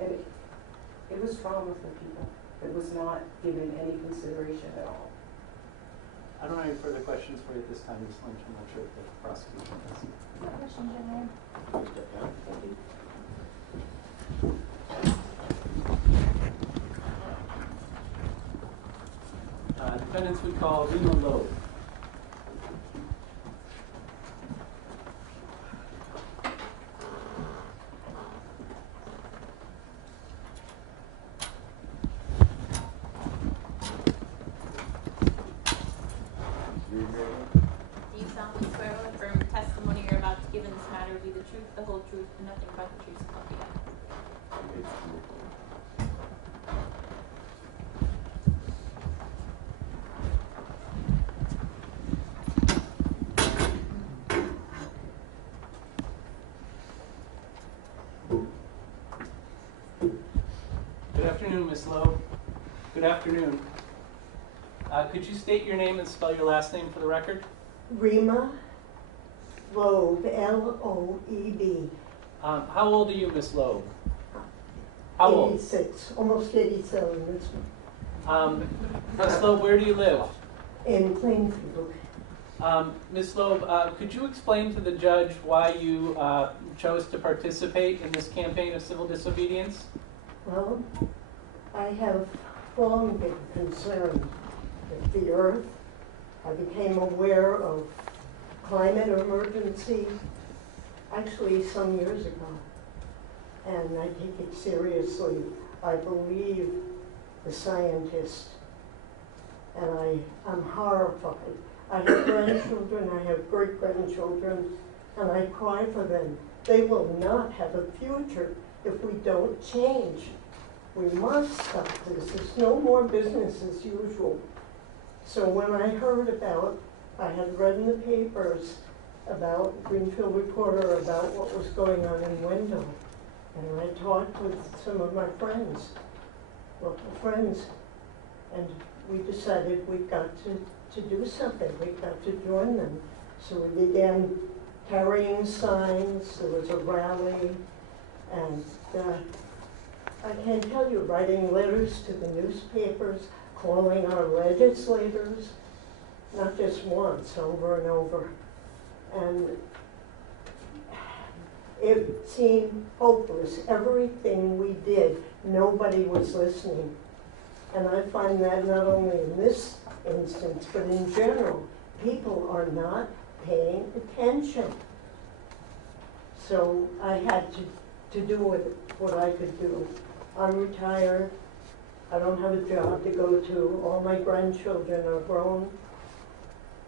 And it was trauma for people. It was not given any consideration at all. I don't have any further questions for you at this time, Ms. Lynch. I'm not sure if the prosecution has. No questions, Your Honor. Step down. Thank you. Defendants we call Rima Loeb. Do you solemnly swear or affirm the testimony you're about to give in this matter will be the truth, the whole truth, and nothing but the truth, so help you God? Good afternoon, Ms. Loeb. Good afternoon. Could you state your name and spell your last name for the record? Rima Loeb, L-O-E-B. How old are you, Ms. Loeb? How old? 86, almost 87 this one. Ms. Loeb, where do you live? In Plainfield. Ms. Loeb, could you explain to the judge why you chose to participate in this campaign of civil disobedience? Well, I have long been concerned with the earth. I became aware of climate emergency actually some years ago, and I take it seriously. I believe the scientists, and I'm horrified. I have grandchildren, I have great-grandchildren, and I cry for them. They will not have a future if we don't change. We must stop this. There's no more business as usual. So when I heard about, I had read in the papers about Greenfield Reporter about what was going on in Wendell, and I talked with some of my friends, local friends, and we decided we've got to do something. We've got to join them. So we began carrying signs. There was a rally, and I can't tell you, writing letters to the newspapers, calling our legislators, not just once, over and over. And it seemed hopeless. Everything we did, nobody was listening. And I find that not only in this instance, but in general, people are not paying attention. So I had to do with what I could do. I'm retired. I don't have a job to go to. All my grandchildren are grown.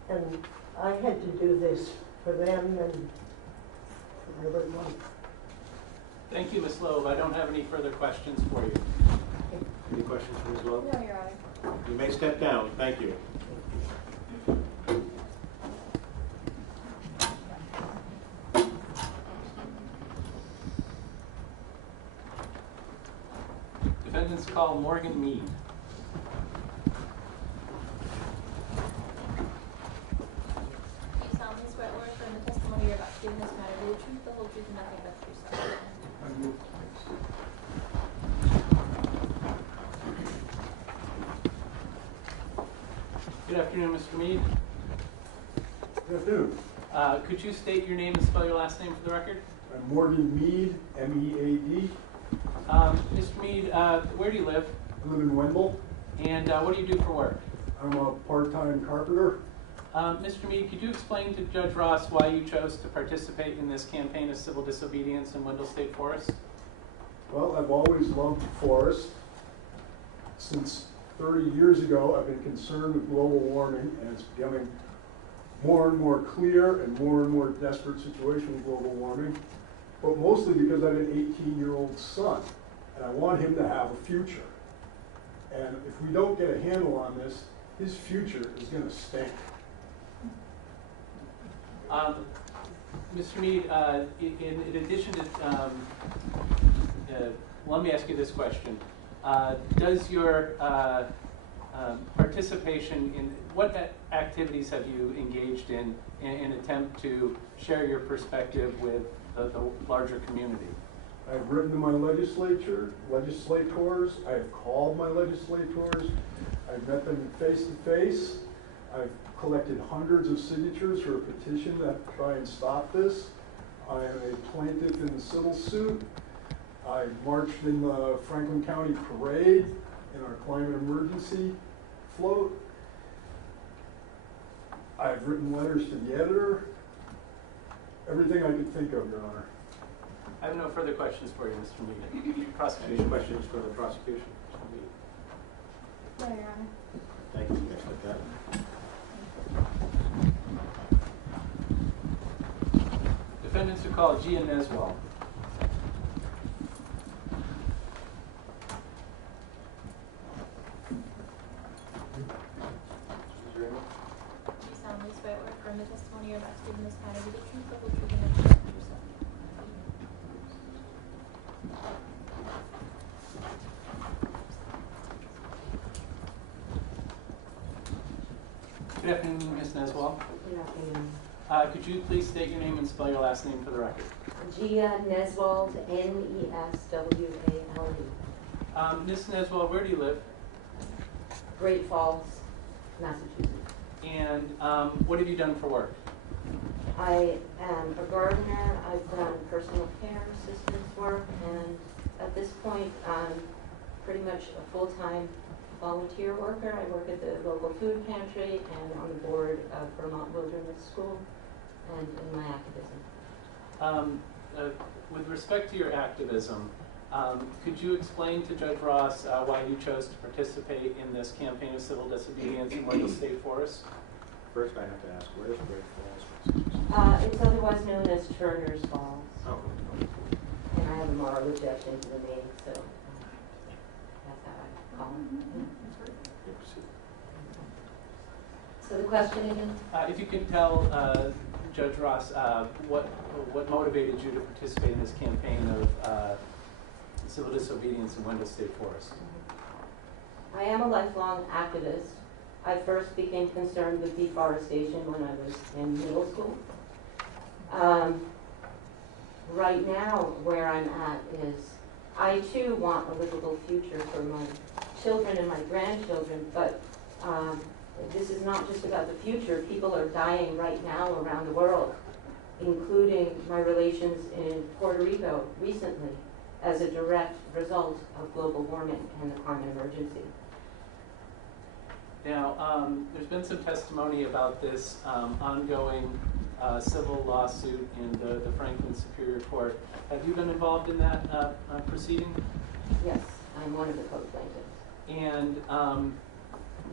And I had to do this for them and for everyone. Thank you, Ms. Loeb. I don't have any further questions for you. Any questions for Ms. Loeb? No, Your Honor. You may step down. Thank you. Defendants call Morgan Mead. Do you solemnly swear or affirm the testimony you're about to give in this matter will be the truth, the whole truth, and nothing but the truth, so help you God? Good afternoon, Mr. Mead. Good afternoon. Could you state your name and spell your last name for the record? I'm Morgan Mead, M-E-A-D. Mr. Mead, where do you live? I live in Wendell. And what do you do for work? I'm a part-time carpenter. Mr. Mead, could you explain to Judge Ross why you chose to participate in this campaign of civil disobedience in Wendell State Forest? Well, I've always loved the forest. Since 30 years ago, I've been concerned with global warming, and it's becoming more and more clear and more desperate situation with global warming, but mostly because I have an 18-year-old son, and I want him to have a future. And if we don't get a handle on this, his future is going to stink. Mr. Mead, in addition to, let me ask you this question. Does your participation in, what activities have you engaged in attempt to share your perspective with the larger community? I've written to my legislators, I've called my legislators, I've met them face to face, I've collected hundreds of signatures for a petition to try and stop this. I am a plaintiff in the civil suit. I marched in the Franklin County Parade in our climate emergency float. I've written letters to the editor. Everything I could think of, Your Honor. I have no further questions for you, Mr. Mead. Any Prosecution. questions for the prosecution? Mr. Mead? No, Your Honor. Thank you, Mr. Pat. Defendants are called Gia Neswell. Do you solemnly swear or affirm the testimony you're about to give in this matter will be the truth, the whole truth, and nothing but the truth? Good afternoon, Ms. Neswell. Good afternoon. Could you please state your name and spell your last name for the record? Gia Neswald, Neswald. Ms. Neswell, where do you live? Great Falls, Massachusetts. And what have you done for work? I am a gardener. I've done personal care assistance work, and at this point, I'm pretty much a full-time volunteer worker. I work at the local food pantry and on the board of Vermont Wilderness School and in my activism. With respect to your activism, could you explain to Judge Ross why you chose to participate in this campaign of civil disobedience in Wendell State Forest? First, I have to ask, where is Great Falls? It's otherwise known as Turner's Falls, Oh, and I have a moral objection to the name, so that's how I call it. yeah, proceed. So the question again? If you could tell Judge Ross what motivated you to participate in this campaign of civil disobedience in Wendell State Forest? I am a lifelong activist. I first became concerned with deforestation when I was in middle school. Right now, where I'm at is, I too want a livable future for my children and my grandchildren, but this is not just about the future. People are dying right now around the world, including my relations in Puerto Rico recently, as a direct result of global warming and the climate emergency. Now, there's been some testimony about this ongoing civil lawsuit in the Franklin Superior Court. Have you been involved in that proceeding? Yes, I'm one of the co-plaintiffs. And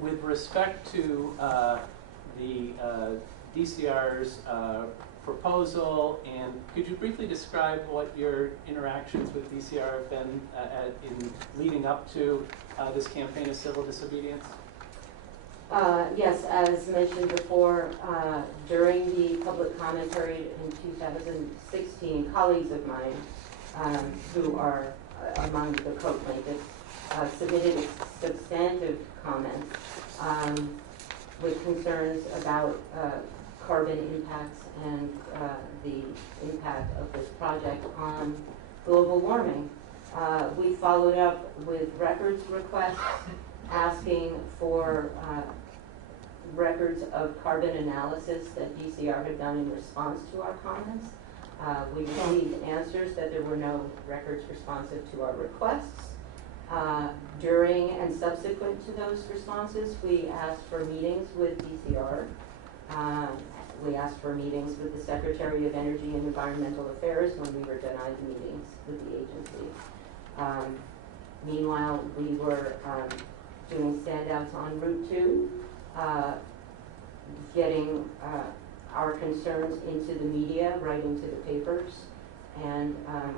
with respect to the DCR's proposal, and could you briefly describe what your interactions with DCR have been in leading up to this campaign of civil disobedience? Yes, as mentioned before, during the public comment period in 2016, colleagues of mine who are among the co-plaintiffs submitted substantive comments with concerns about carbon impacts and the impact of this project on global warming. We followed up with records requests asking for records of carbon analysis that DCR had done in response to our comments. We received answers that there were no records responsive to our requests. During and subsequent to those responses, we asked for meetings with DCR. We asked for meetings with the Secretary of Energy and Environmental Affairs when we were denied meetings with the agency. Meanwhile, we were doing standouts on Route 2, getting our concerns into the media, writing to the papers, and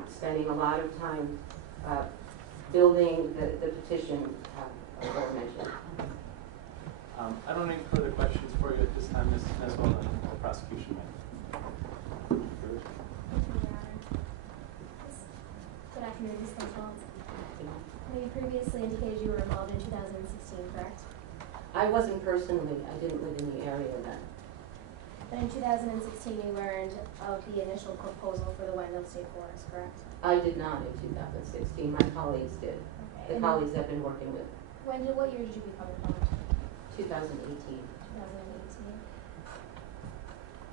spending a lot of time building the petition aforementioned. I don't have any further questions for you at this time, Ms. Neswell, and the prosecution may. Good afternoon, Ms. Neswell. You previously indicated you were involved in 2016, correct? I wasn't personally, I didn't live in the area then. But in 2016, you learned of the initial proposal for the Wendell State Forest, correct? I did not in 2016, my colleagues did. Okay. The And colleagues I've been working with, what year did you become involved? 2018. 2018.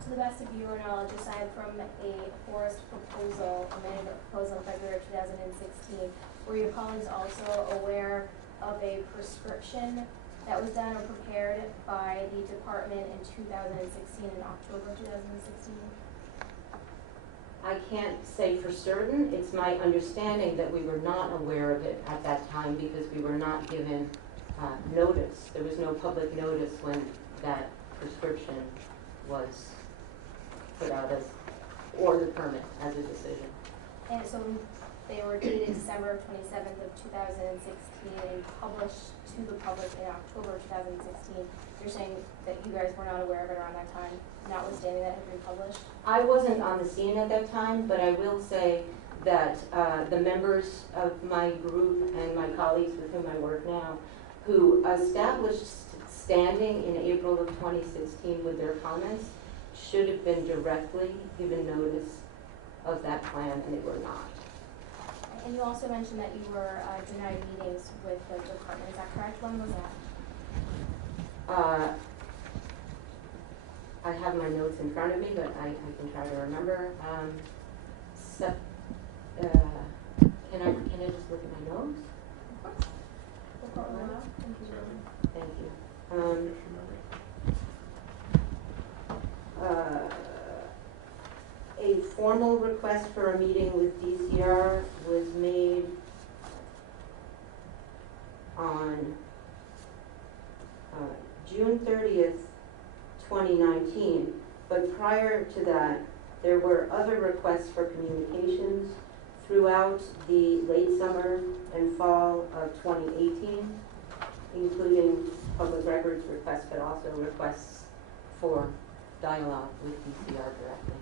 To the best of your knowledge, aside from a forest proposal, a management proposal in February of 2016, were your colleagues also aware of a prescription that was done or prepared by the department in 2016, in October 2016? I can't say for certain. It's my understanding that we were not aware of it at that time because we were not given notice. There was no public notice when that prescription was put out as, or the permit as a decision. And so they were dated December 27th of 2016 and published to the public in October 2016. You're saying that you guys were not aware of it around that time, notwithstanding that it had been published? I wasn't on the scene at that time, but I will say that the members of my group and my colleagues with whom I work now, who established standing in April of 2016 with their comments, should have been directly given notice of that plan, and they were not. And you also mentioned that you were denied meetings with the department. Is that correct? When was that? I have my notes in front of me, but I can try to remember. Can I just look at my notes? The court will allow? Thank you. Thank you. A formal request for a meeting with DCR was made on June 30th, 2019, but prior to that, there were other requests for communications throughout the late summer and fall of 2018, including public records requests, but also requests for dialogue with DCR directly.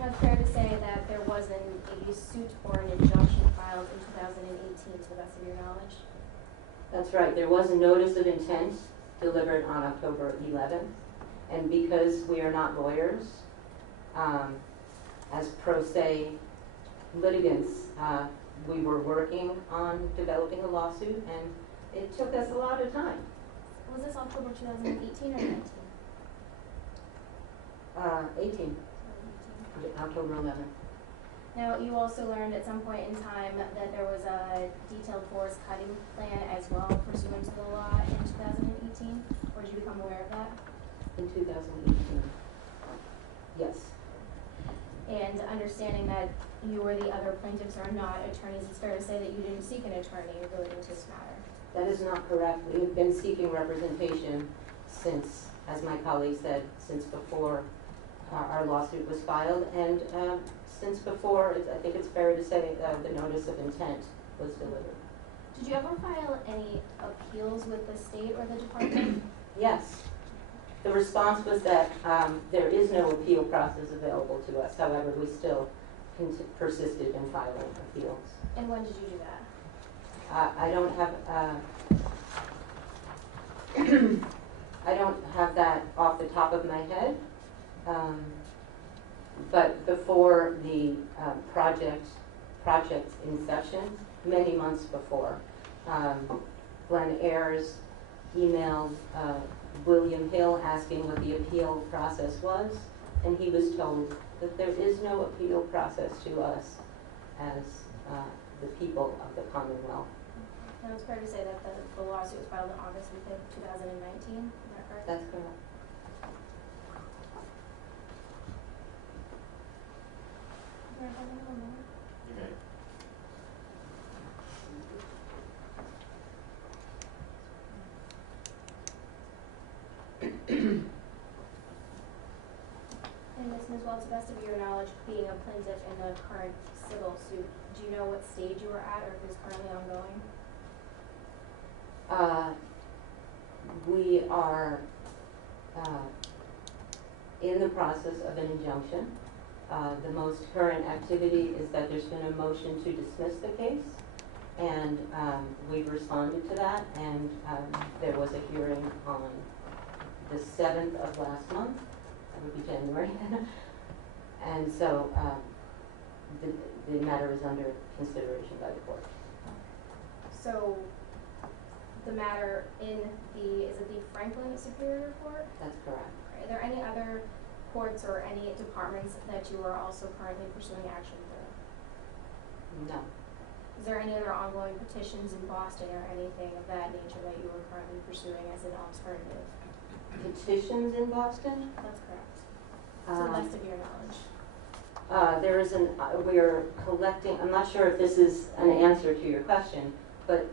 Now, it's fair to say that there wasn't a suit or an injunction filed in 2018, to the best of your knowledge? That's right. There was a notice of intent delivered on October 11th, and because we are not lawyers, as pro se litigants, we were working on developing a lawsuit, and it took us a lot of time. Was this October 2018 or 19? 18, October 11th. Now, you also learned at some point in time that there was a detailed forest cutting plan as well pursuant to the law in 2018, or did you become aware of that? In 2018. Yes. And understanding that you or the other plaintiffs are not attorneys, it's fair to say that you didn't seek an attorney relating to this matter. That is not correct. We have been seeking representation since, as my colleague said, since before our lawsuit was filed, and since before, I think it's fair to say the notice of intent was delivered. Did you ever file any appeals with the state or the department? Yes. The response was that there is no appeal process available to us. However, we still persisted in filing appeals. And when did you do that? I don't have I don't have that off the top of my head, but before the project's inception, many months before, Glenn Ayers emailed William Hill asking what the appeal process was, and he was told that there is no appeal process to us as the people of the Commonwealth. Now, it's fair to say that the lawsuit was filed in August 2019, is that correct? That's correct. You may. And Ms. Niswell, to the best of your knowledge, being a plaintiff in the current civil suit, do you know what stage you were at or if it's currently ongoing? We are in the process of an injunction. The most current activity is that there's been a motion to dismiss the case, And we've responded to that, and there was a hearing on the 7th of last month, that would be January. And so the matter is under consideration by the court. So the matter in is it the Franklin Superior Court? That's correct. Are there any other courts or any departments that you are also currently pursuing action through? No. Is there any other ongoing petitions in Boston or anything of that nature that you are currently pursuing as an alternative? Petitions in Boston? That's correct. To the best of your knowledge. There is we're collecting, I'm not sure if this is an answer to your question, but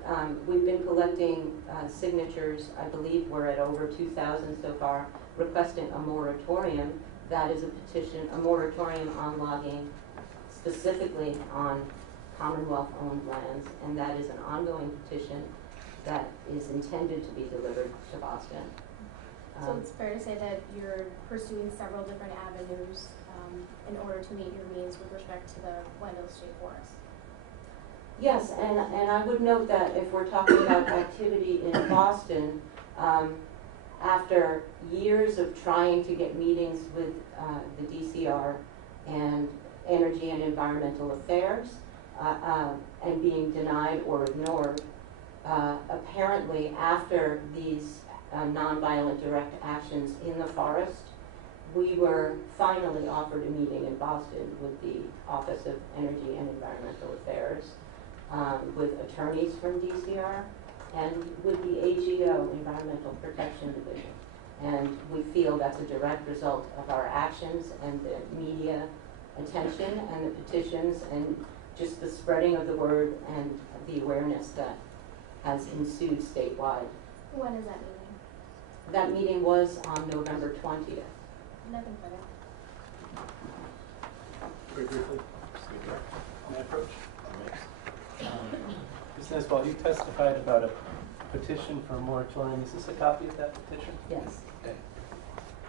we've been collecting signatures. I believe we're at over 2,000 so far, requesting a moratorium. That is a petition, a moratorium on logging, specifically on Commonwealth-owned lands, and that is an ongoing petition that is intended to be delivered to Boston. So it's fair to say that you're pursuing several different avenues in order to meet your means with respect to the Wendell State Forest. Yes, and I would note that if we're talking about activity in Boston, after years of trying to get meetings with the DCR and Energy and Environmental Affairs, and being denied or ignored, apparently after these nonviolent direct actions in the forest, we were finally offered a meeting in Boston with the Office of Energy and Environmental Affairs, with attorneys from DCR, and with the AGO, Environmental Protection Division. And we feel that's a direct result of our actions and the media attention and the petitions and just the spreading of the word and the awareness that has ensued statewide. When is that meeting? That meeting was on November 20th. Nothing further. Very briefly, may I approach? Ms. Nesball, you testified about a petition for a moratorium. Is this a copy of that petition? Yes. Okay.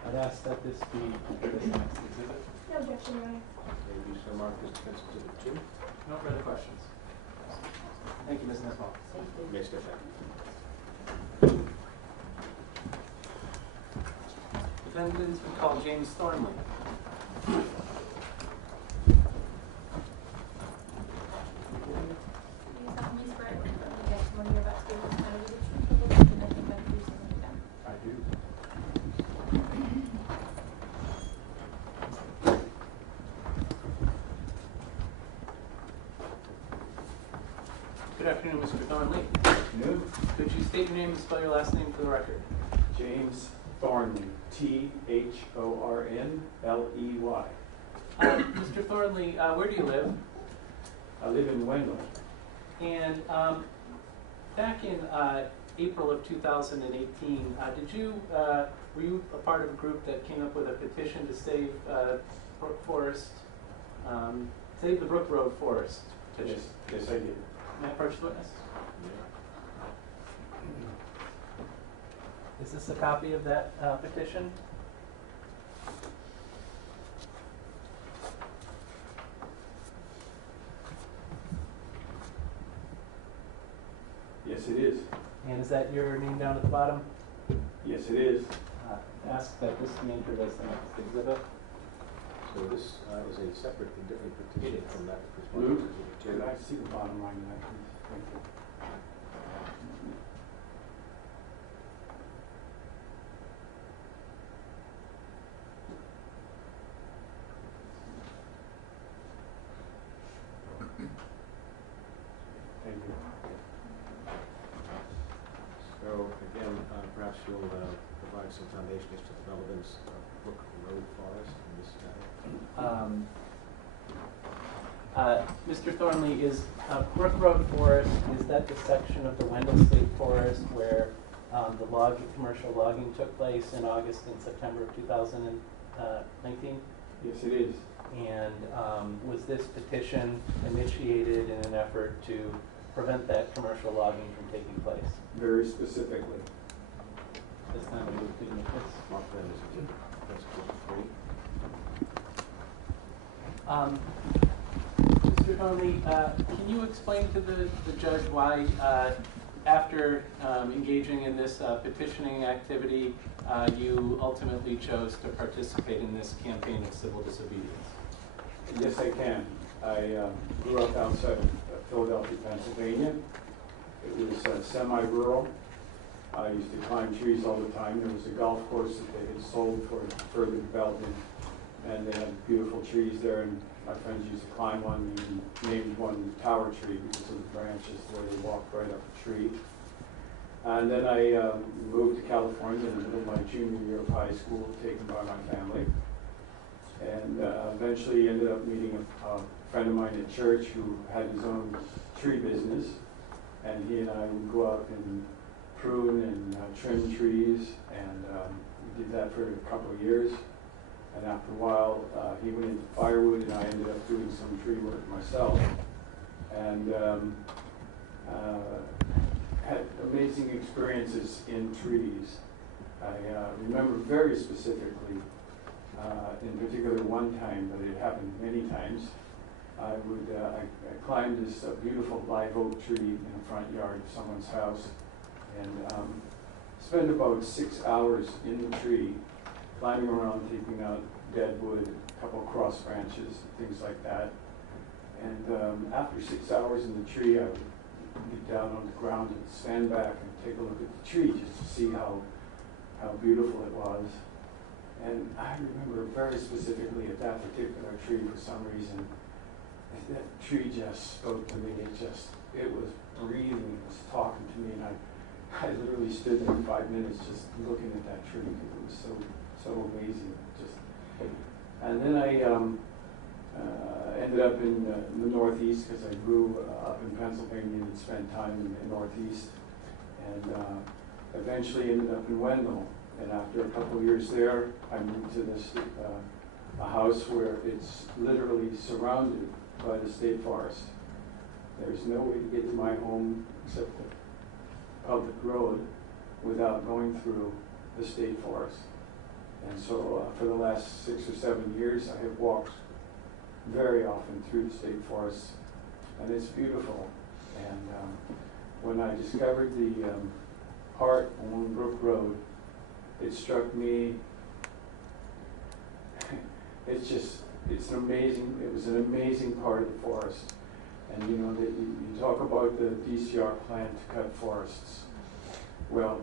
I'd ask that this be this next exhibit. No objection, Your Honor. Maybe so mark this defense exhibit 2. No further questions. Thank you, Ms. Nesball. Thank You you. may step back. Defendants, we call James Thornley. I do. Good afternoon, Mr. Thornley. New Could you state your name and spell your last name for the record? James Thornley, Thornley. Mr. Thornley, where do you live? I live in Wendell. And back in April of 2018, were you a part of a group that came up with a petition to save Brook Forest, save the Brook Road Forest petition? Yes, I did. May I approach the witness? Is this a copy of that petition? Yes, it is. And is that your name down at the bottom? Yes, it is. Ask that this be entered as the next exhibit. So this is a separate and different petition from that Luke, response. can I see the bottom line of that, please? Thank you. Thank you. So again, perhaps you'll provide some foundation as to the relevance of Brook Road Forest in this matter. Mr. Thornley, is Brook Road Forest, is that the section of the Wendell State Forest where the commercial logging took place in August and September of 2019? Yes, it is. And was this petition initiated in an effort to prevent that commercial logging from taking place? Very specifically. This time I moved to the witness. Mark that as exhibit principle 3. Just Mr. Donnelly, can you explain to the judge why, after engaging in this petitioning activity, you ultimately chose to participate in this campaign of civil disobedience? Yes, I can. I grew up outside of Philadelphia, Pennsylvania. It was semi-rural. I used to climb trees all the time. There was a golf course that they had sold for further development, and they had beautiful trees there, and my friends used to climb one, and named one Tower Tree because of the branches where they walked right up the tree. And then I moved to California in the middle of my junior year of high school, taken by my family, and eventually ended up meeting a friend of mine at church who had his own tree business, and he and I would go out and prune and trim trees, and we did that for a couple of years. And after a while, he went into firewood, and I ended up doing some tree work myself, and had amazing experiences in trees. I remember very specifically, in particular one time, but it happened many times. I climbed this beautiful live oak tree in the front yard of someone's house, and spent about 6 hours in the tree, climbing around, taking out dead wood, a couple of cross branches, things like that. And after 6 hours in the tree, I would get down on the ground and stand back and take a look at the tree just to see how beautiful it was. And I remember very specifically at that particular tree, for some reason, that tree just spoke to me. It was breathing, it was talking to me, and I literally stood there 5 minutes just looking at that tree because it was so amazing. And then I ended up in the Northeast because I grew up in Pennsylvania and spent time in the Northeast, and eventually ended up in Wendell. And after a couple of years there, I moved to this a house where it's literally surrounded by the state forest. There's no way to get to my home except the public road without going through the state forest. And so for the last 6 or 7 years, I have walked very often through the state forest, and it's beautiful. And when I discovered the part on Brook Road, it struck me, it was an amazing part of the forest. And you know, that you talk about the DCR plan to cut forests. Well,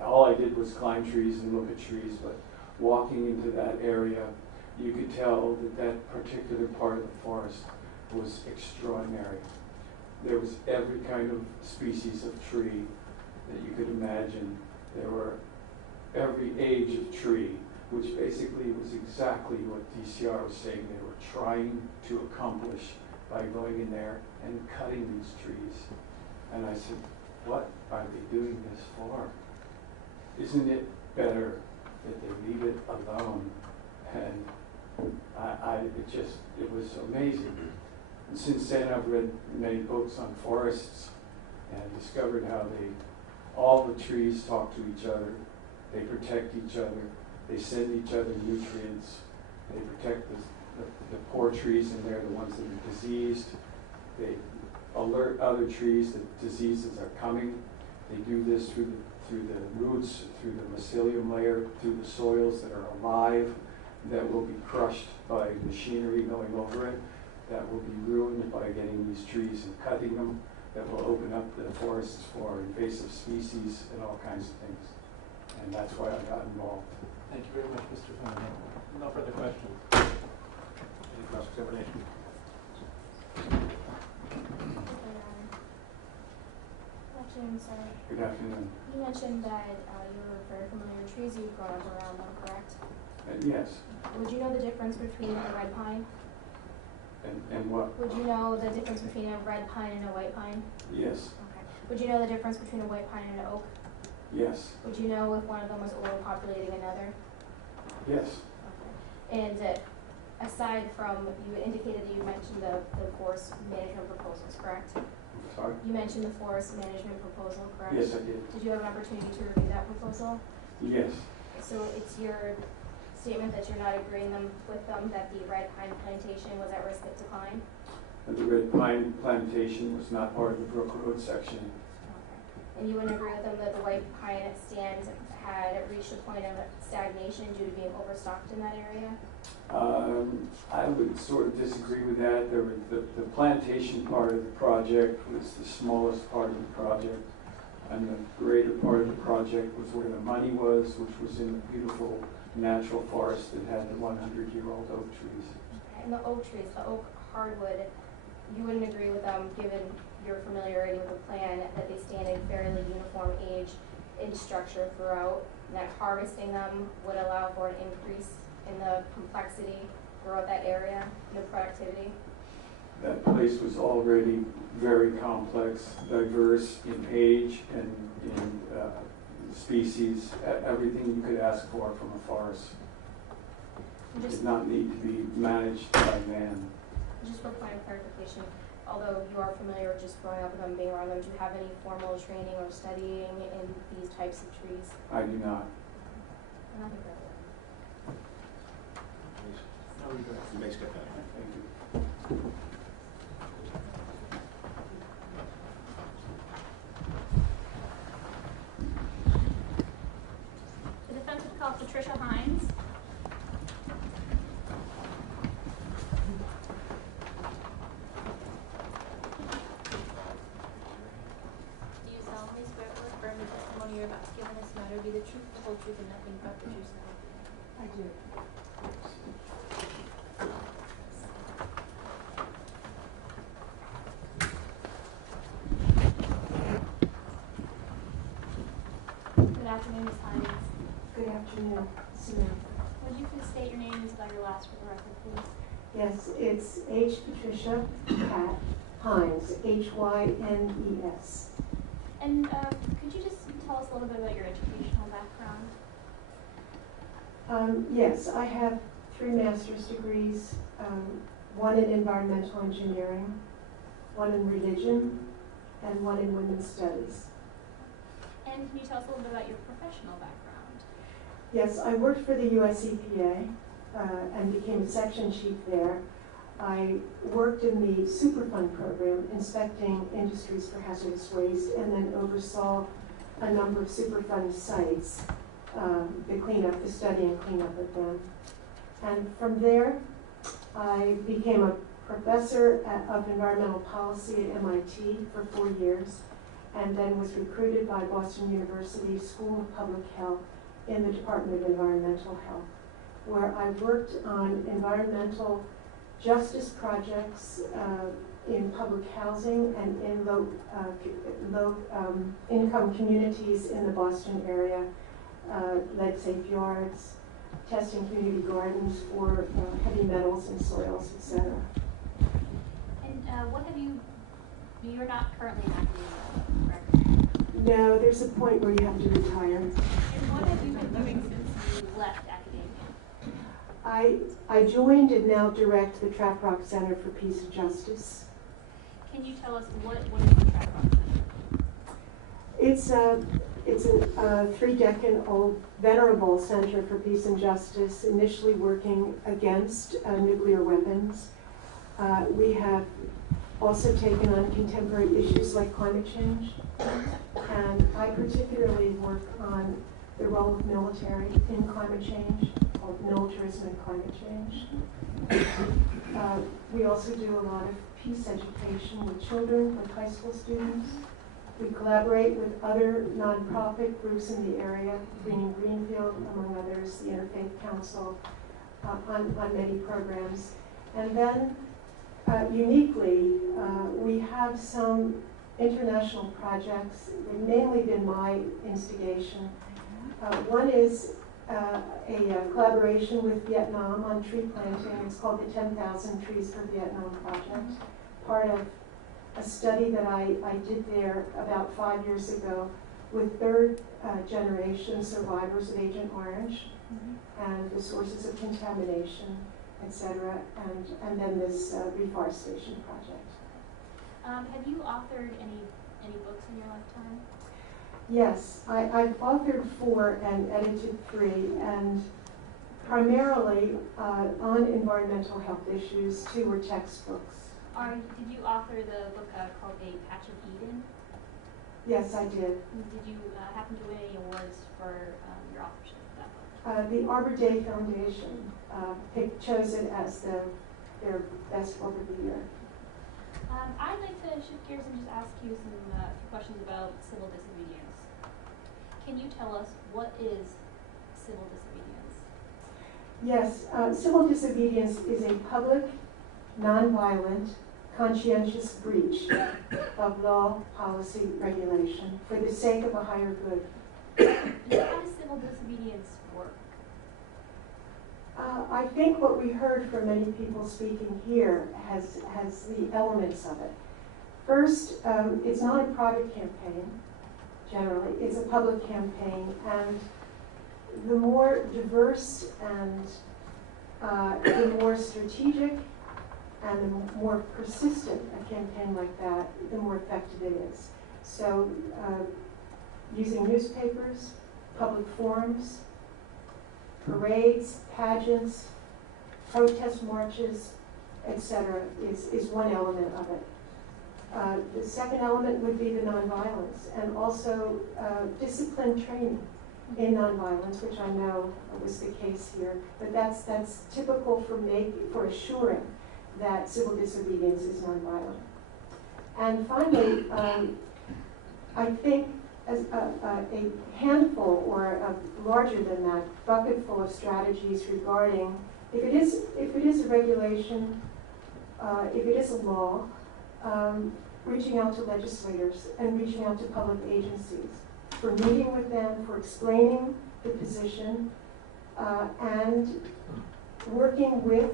all I did was climb trees and look at trees, but walking into that area, you could tell that particular part of the forest was extraordinary. There was every kind of species of tree that you could imagine. There were every age of tree, which basically was exactly what DCR was saying they were trying to accomplish by going in there and cutting these trees. And I said, what are they doing this for? Isn't it better that they leave it alone? And it was amazing. And since then I've read many books on forests and discovered how all the trees talk to each other, they protect each other, they send each other nutrients, they protect the poor trees and they're the ones that are diseased, they alert other trees that diseases are coming. They do this through the roots, through the mycelium layer, through the soils that are alive, that will be crushed by machinery going over it, that will be ruined by getting these trees and cutting them, that will open up the forests for invasive species and all kinds of things. And that's why I got involved. Thank you very much, Mr. Fenton. No further questions. Any cross-examination? Afternoon, sir. Good afternoon. You mentioned that you were very familiar with trees. You've grown up around them, correct? Yes. Would you know the difference between a red pine? And what? Would you know the difference between a red pine and a white pine? Yes. Okay. Would you know the difference between a white pine and an oak? Yes. Would you know if one of them was overpopulating another? Yes. Okay. And aside from, you indicated that you mentioned the forest management proposals, correct? Sorry? You mentioned the forest management proposal, correct? Yes, I did. Did you have an opportunity to review that proposal? Yes. So it's your statement that you're not agreeing with them that the red pine plantation was at risk of decline? That the red pine plantation was not part of the Brook Road section. Okay. And you wouldn't agree with them that the white pine stand had reached a point of stagnation due to being overstocked in that area? I would sort of disagree with that. The plantation part of the project was the smallest part of the project, and the greater part of the project was where the money was, which was in the beautiful natural forest that had the 100-year-old oak trees. Okay. And the oak trees, the oak hardwood, you wouldn't agree with them, given your familiarity with the plan, that they stand in fairly uniform age in structure throughout, and that harvesting them would allow for an increase in the complexity throughout that area, and the productivity? That place was already very complex, diverse in age and in species, everything you could ask for from a forest. It did not need to be managed by man. Just for point of clarification, although you are familiar with just growing up with them, being around them, do you have any formal training or studying in these types of trees? I do not. And I think that's it. You may skip that. Thank you. The defense would call Patricia Hines. Do you solemnly swear or affirm the testimony you're about to give in this matter be the truth, the whole truth, and nothing but the truth? I do. Good afternoon, Ms. Hines. Good afternoon, Samantha. Would you please state your name and spell your last for the record, please? Yes, it's H. Patricia Pat Hines, Hynes. And could you just tell us a little bit about your educational background? Yes, I have 3 master's degrees, one in environmental engineering, one in religion, and one in women's studies. And can you tell us a little bit about your professional background? Yes, I worked for the US EPA and became a section chief there. I worked in the Superfund program, inspecting industries for hazardous waste, and then oversaw a number of Superfund sites, the cleanup, the study and cleanup of them. And from there, I became a professor of environmental policy at MIT for 4 years, and then was recruited by Boston University School of Public Health in the Department of Environmental Health, where I worked on environmental justice projects in public housing and in low income communities in the Boston area, lead safe yards, testing community gardens for heavy metals in soils, etc. And what have you, you're not currently in academia, correct? No, there's a point where you have to retire. And what have you been doing since you left academia? I joined and now direct the Trap Rock Center for Peace and Justice. Can you tell us what is the Trap Rock Center? It's a 3-decade-old venerable center for peace and justice, initially working against nuclear weapons. We have also taken on contemporary issues like climate change, and I particularly work on the role of military in climate change, called militarism and climate change. We also do a lot of peace education with children, with high school students. We collaborate with other nonprofit groups in the area, Green Greenfield, among others, the Interfaith Council, on many programs. And then, uniquely, we have some international projects. They've mainly been my instigation. One is a collaboration with Vietnam on tree planting. It's called the 10,000 Trees for Vietnam Project, part of a study that I did there about 5 years ago with third generation survivors of Agent Orange and the sources of contamination, etc., and then this reforestation project. Have you authored any books in your lifetime? Yes, I've authored 4 and edited 3, and primarily on environmental health issues. 2 were textbooks. Did you author the book called A Patch of Eden? Yes, I did. Did you happen to win any awards for your authorship of that book? The Arbor Day Foundation chose it as their best book of the year. I'd like to shift gears and just ask you some few questions about civil disobedience. Can you tell us what is civil disobedience? Yes, civil disobedience is a public, nonviolent, conscientious breach of law, policy, regulation for the sake of a higher good. How does civil disobedience work? I think what we heard from many people speaking here has the elements of it. First, it's not a private campaign, generally. It's a public campaign, and the more diverse and the more strategic and the more persistent a campaign like that, the more effective it is. So using newspapers, public forums, parades, pageants, protest marches, etc. is one element of it. The second element would be the nonviolence, and also discipline training in nonviolence, which I know was the case here. But that's typical for assuring that civil disobedience is nonviolent. And finally, I think as a handful or a larger than that bucket full of strategies regarding if it is a regulation, if it is a law, reaching out to legislators and reaching out to public agencies for meeting with them, for explaining the position, and working with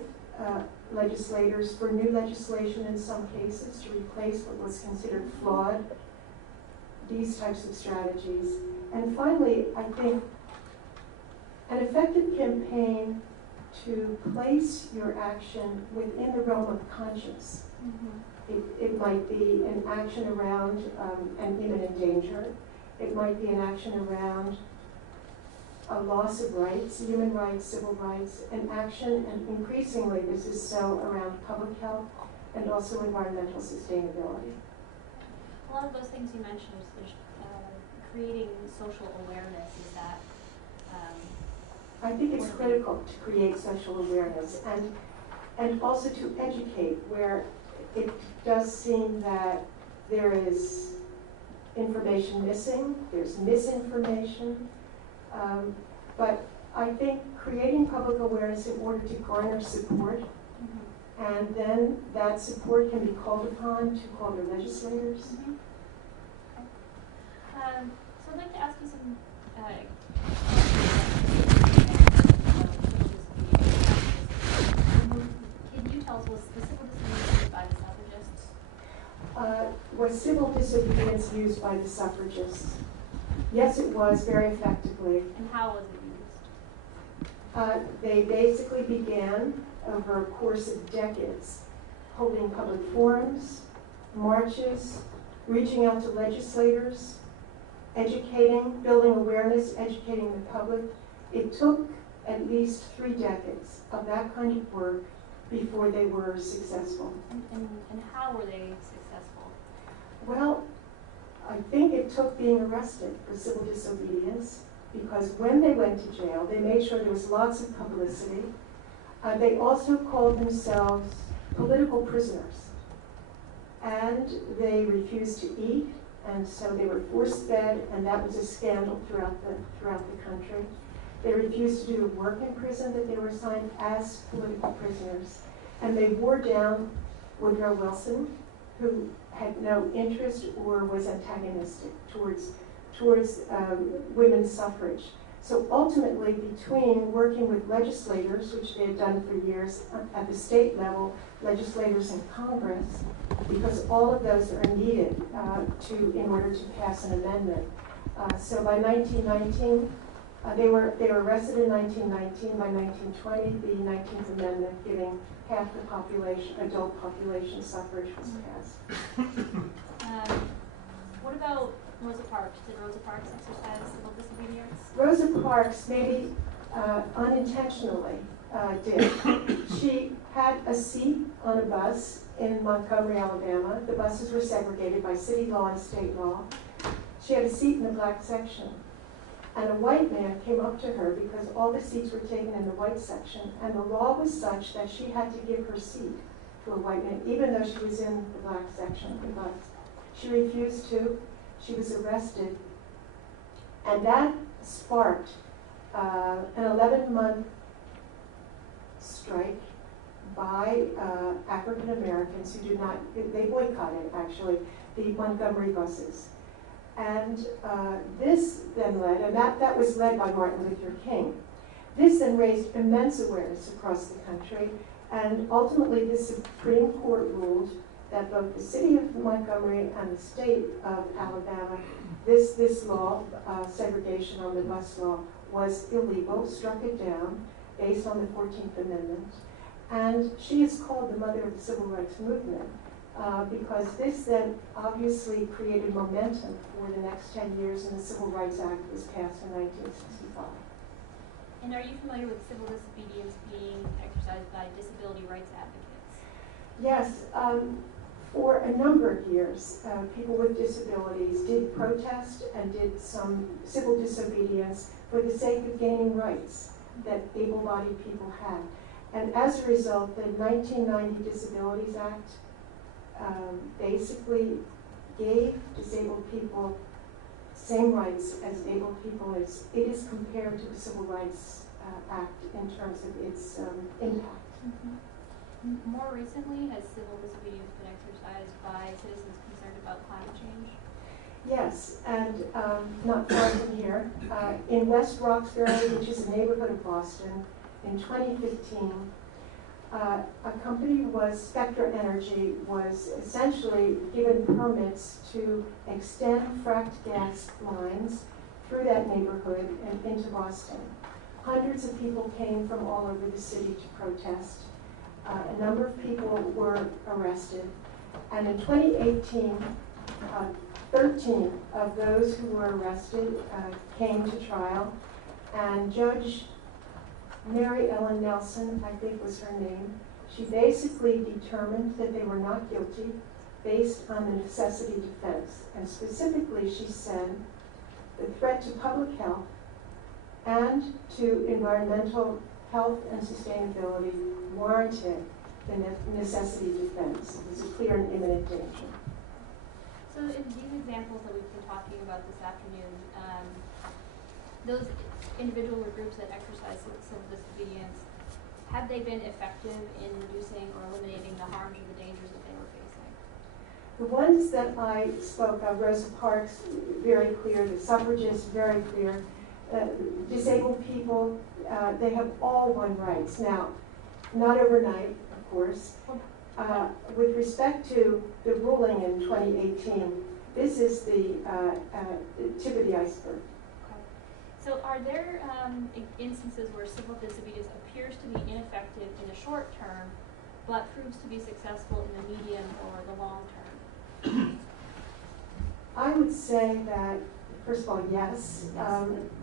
legislators for new legislation in some cases to replace what was considered flawed, these types of strategies. And finally, I think an effective campaign to place your action within the realm of conscience. Mm-hmm. It might be an action around an imminent danger. It might be an action around a loss of rights, human rights, civil rights, an action, and increasingly this is so around public health and also environmental sustainability. A lot of those things you mentioned is creating social awareness. Is that? I think it's critical to create social awareness and also to educate where it does seem that there is information missing, there's misinformation, but I think creating public awareness in order to garner support, mm-hmm. and then that support can be called upon to call their legislators. Mm-hmm. Okay. So I'd like to ask you some can you tell us, was the civil disobedience used by the suffragists? Was civil disobedience used by the suffragists? Yes, it was, very effectively. And how was it used? They basically began over a course of decades holding public forums, marches, reaching out to legislators, educating, building awareness, educating the public. It took at least 3 decades of that kind of work before they were successful. And how were they successful? Well, I think it took being arrested for civil disobedience, because when they went to jail, they made sure there was lots of publicity. They also called themselves political prisoners, and they refused to eat, and so they were force-fed, and that was a scandal throughout the country. They refused to do the work in prison that they were assigned as political prisoners, and they wore down Woodrow Wilson, who had no interest or was antagonistic towards women's suffrage. So ultimately, between working with legislators, which they had done for years at the state level, legislators in Congress, because all of those are needed in order to pass an amendment. So by 1919, they were arrested in 1919. By 1920, the 19th Amendment, giving half the population, adult population suffrage, was passed. What about Rosa Parks? Did Rosa Parks exercise civil disobedience? Rosa Parks, maybe unintentionally did. She had a seat on a bus in Montgomery, Alabama. The buses were segregated by city law and state law. She had a seat in the black section. And a white man came up to her because all the seats were taken in the white section, and the law was such that she had to give her seat to a white man, even though she was in the black section of the bus. She refused to. She was arrested. And that sparked an 11-month strike by African Americans who did not, they boycotted actually the Montgomery buses. And this then led, and that was led by Martin Luther King. This then raised immense awareness across the country, and ultimately the Supreme Court ruled that both the city of Montgomery and the state of Alabama, this law, segregation on the bus law, was illegal, struck it down based on the 14th Amendment. And she is called the mother of the civil rights movement because this then obviously created momentum for the next 10 years, and the Civil Rights Act was passed in 1965. And are you familiar with civil disobedience being exercised by disability rights advocates? Yes, for a number of years, people with disabilities did protest and did some civil disobedience for the sake of gaining rights that able-bodied people had. And as a result, the 1990 Disabilities Act basically gave disabled people same rights as able people. It is compared to the Civil Rights Act in terms of its impact. Mm-hmm. More recently, has civil disobedience been exercised by citizens concerned about climate change? Yes, and not far from here, in West Roxbury, which is a neighborhood of Boston, in 2015, a company Spectra Energy was essentially given permits to extend fracked gas lines through that neighborhood and into Boston. Hundreds of people came from all over the city to protest. A number of people were arrested. And in 2018, 13 of those who were arrested came to trial. And Judge Mary Ellen Nelson, I think was her name, she basically determined that they were not guilty based on the necessity defense. And specifically, she said the threat to public health and to environmental health and sustainability warranted the necessity defense. It was a clear and imminent danger. So in these examples that we've been talking about this afternoon, those individual or groups that exercise civil disobedience, have they been effective in reducing or eliminating the harms or the dangers that they were facing? The ones that I spoke of, Rosa Parks, very clear, the suffragists, very clear, disabled people, they have all won rights. Now, not overnight, of course. With respect to the ruling in 2018, this is the tip of the iceberg. So are there instances where civil disobedience appears to be ineffective in the short term, but proves to be successful in the medium or the long term? I would say that, first of all, yes,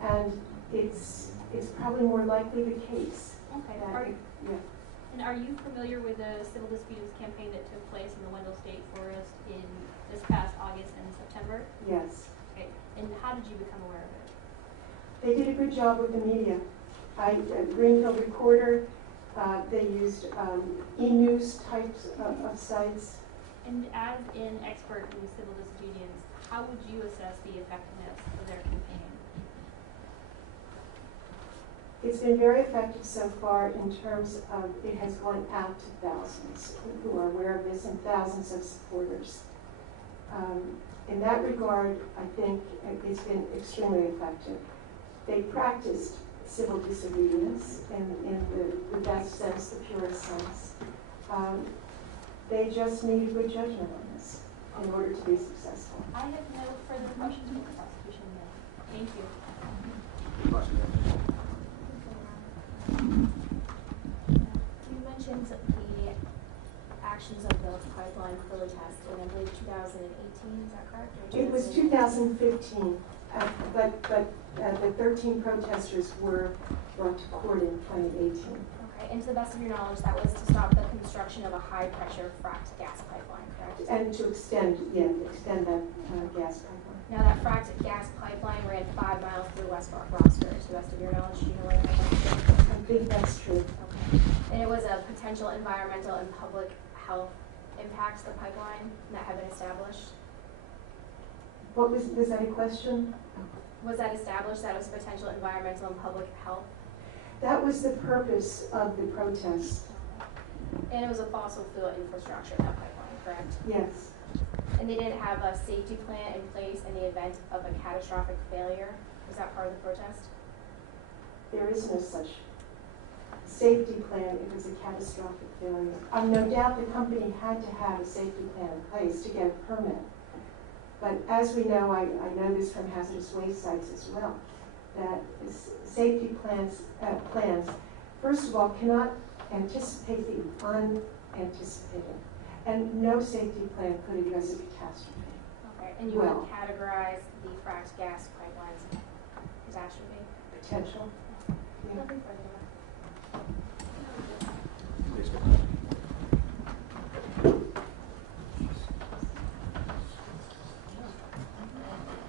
and it's probably more likely the case. Okay. Yeah. And are you familiar with the civil disobedience campaign that took place in the Wendell State Forest in this past August and September? Yes. Okay. And how did you become aware of it? They did a good job with the media. Greenfield Recorder, they used e-news types of sites. And as an expert in civil disobedience, how would you assess the effectiveness of their campaign? It's been very effective so far in terms of it has gone out to thousands who are aware of this and thousands of supporters. In that regard, I think it's been extremely effective. They practiced civil disobedience in the best sense, the purest sense. They just need good judgment on this in order to be successful. I have no further questions for the prosecution then. Thank you. You mentioned the actions of the pipeline protest in, I believe, 2018, is that correct? Or It was 2015. The 13 protesters were brought to court in 2018. Okay, and to the best of your knowledge, that was to stop the construction of a high-pressure fracked gas pipeline, correct? And to extend that gas pipeline. Now, that fracked gas pipeline ran 5 miles through West Roxbury, to the best of your knowledge. Do you know where that is? I think that's true. Okay. And it was a potential environmental and public health impacts, the pipeline, that had been established? Was that a question? Was that established, that it was potential environmental and public health? That was the purpose of the protest. And it was a fossil fuel infrastructure, that pipeline, correct? Yes. And they didn't have a safety plan in place in the event of a catastrophic failure? Was that part of the protest? There is no such safety plan if it's a catastrophic failure. No doubt the company had to have a safety plan in place to get a permit. But as we know, I know this from hazardous waste sites as well, that safety plans, first of all, cannot anticipate the unanticipated. And no safety plan could address a catastrophe. Okay, and you would categorize the fracked gas pipelines catastrophe? Potential. Yeah. Nothing further.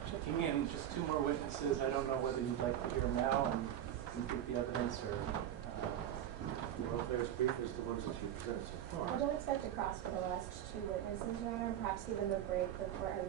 Checking in, just 2 more witnesses. I don't know whether you'd like to hear them now and complete the evidence or. Well, if they're as brief as the ones that you presented so far. I don't expect to cross for the last 2 witnesses, Your Honor, perhaps given the break the court has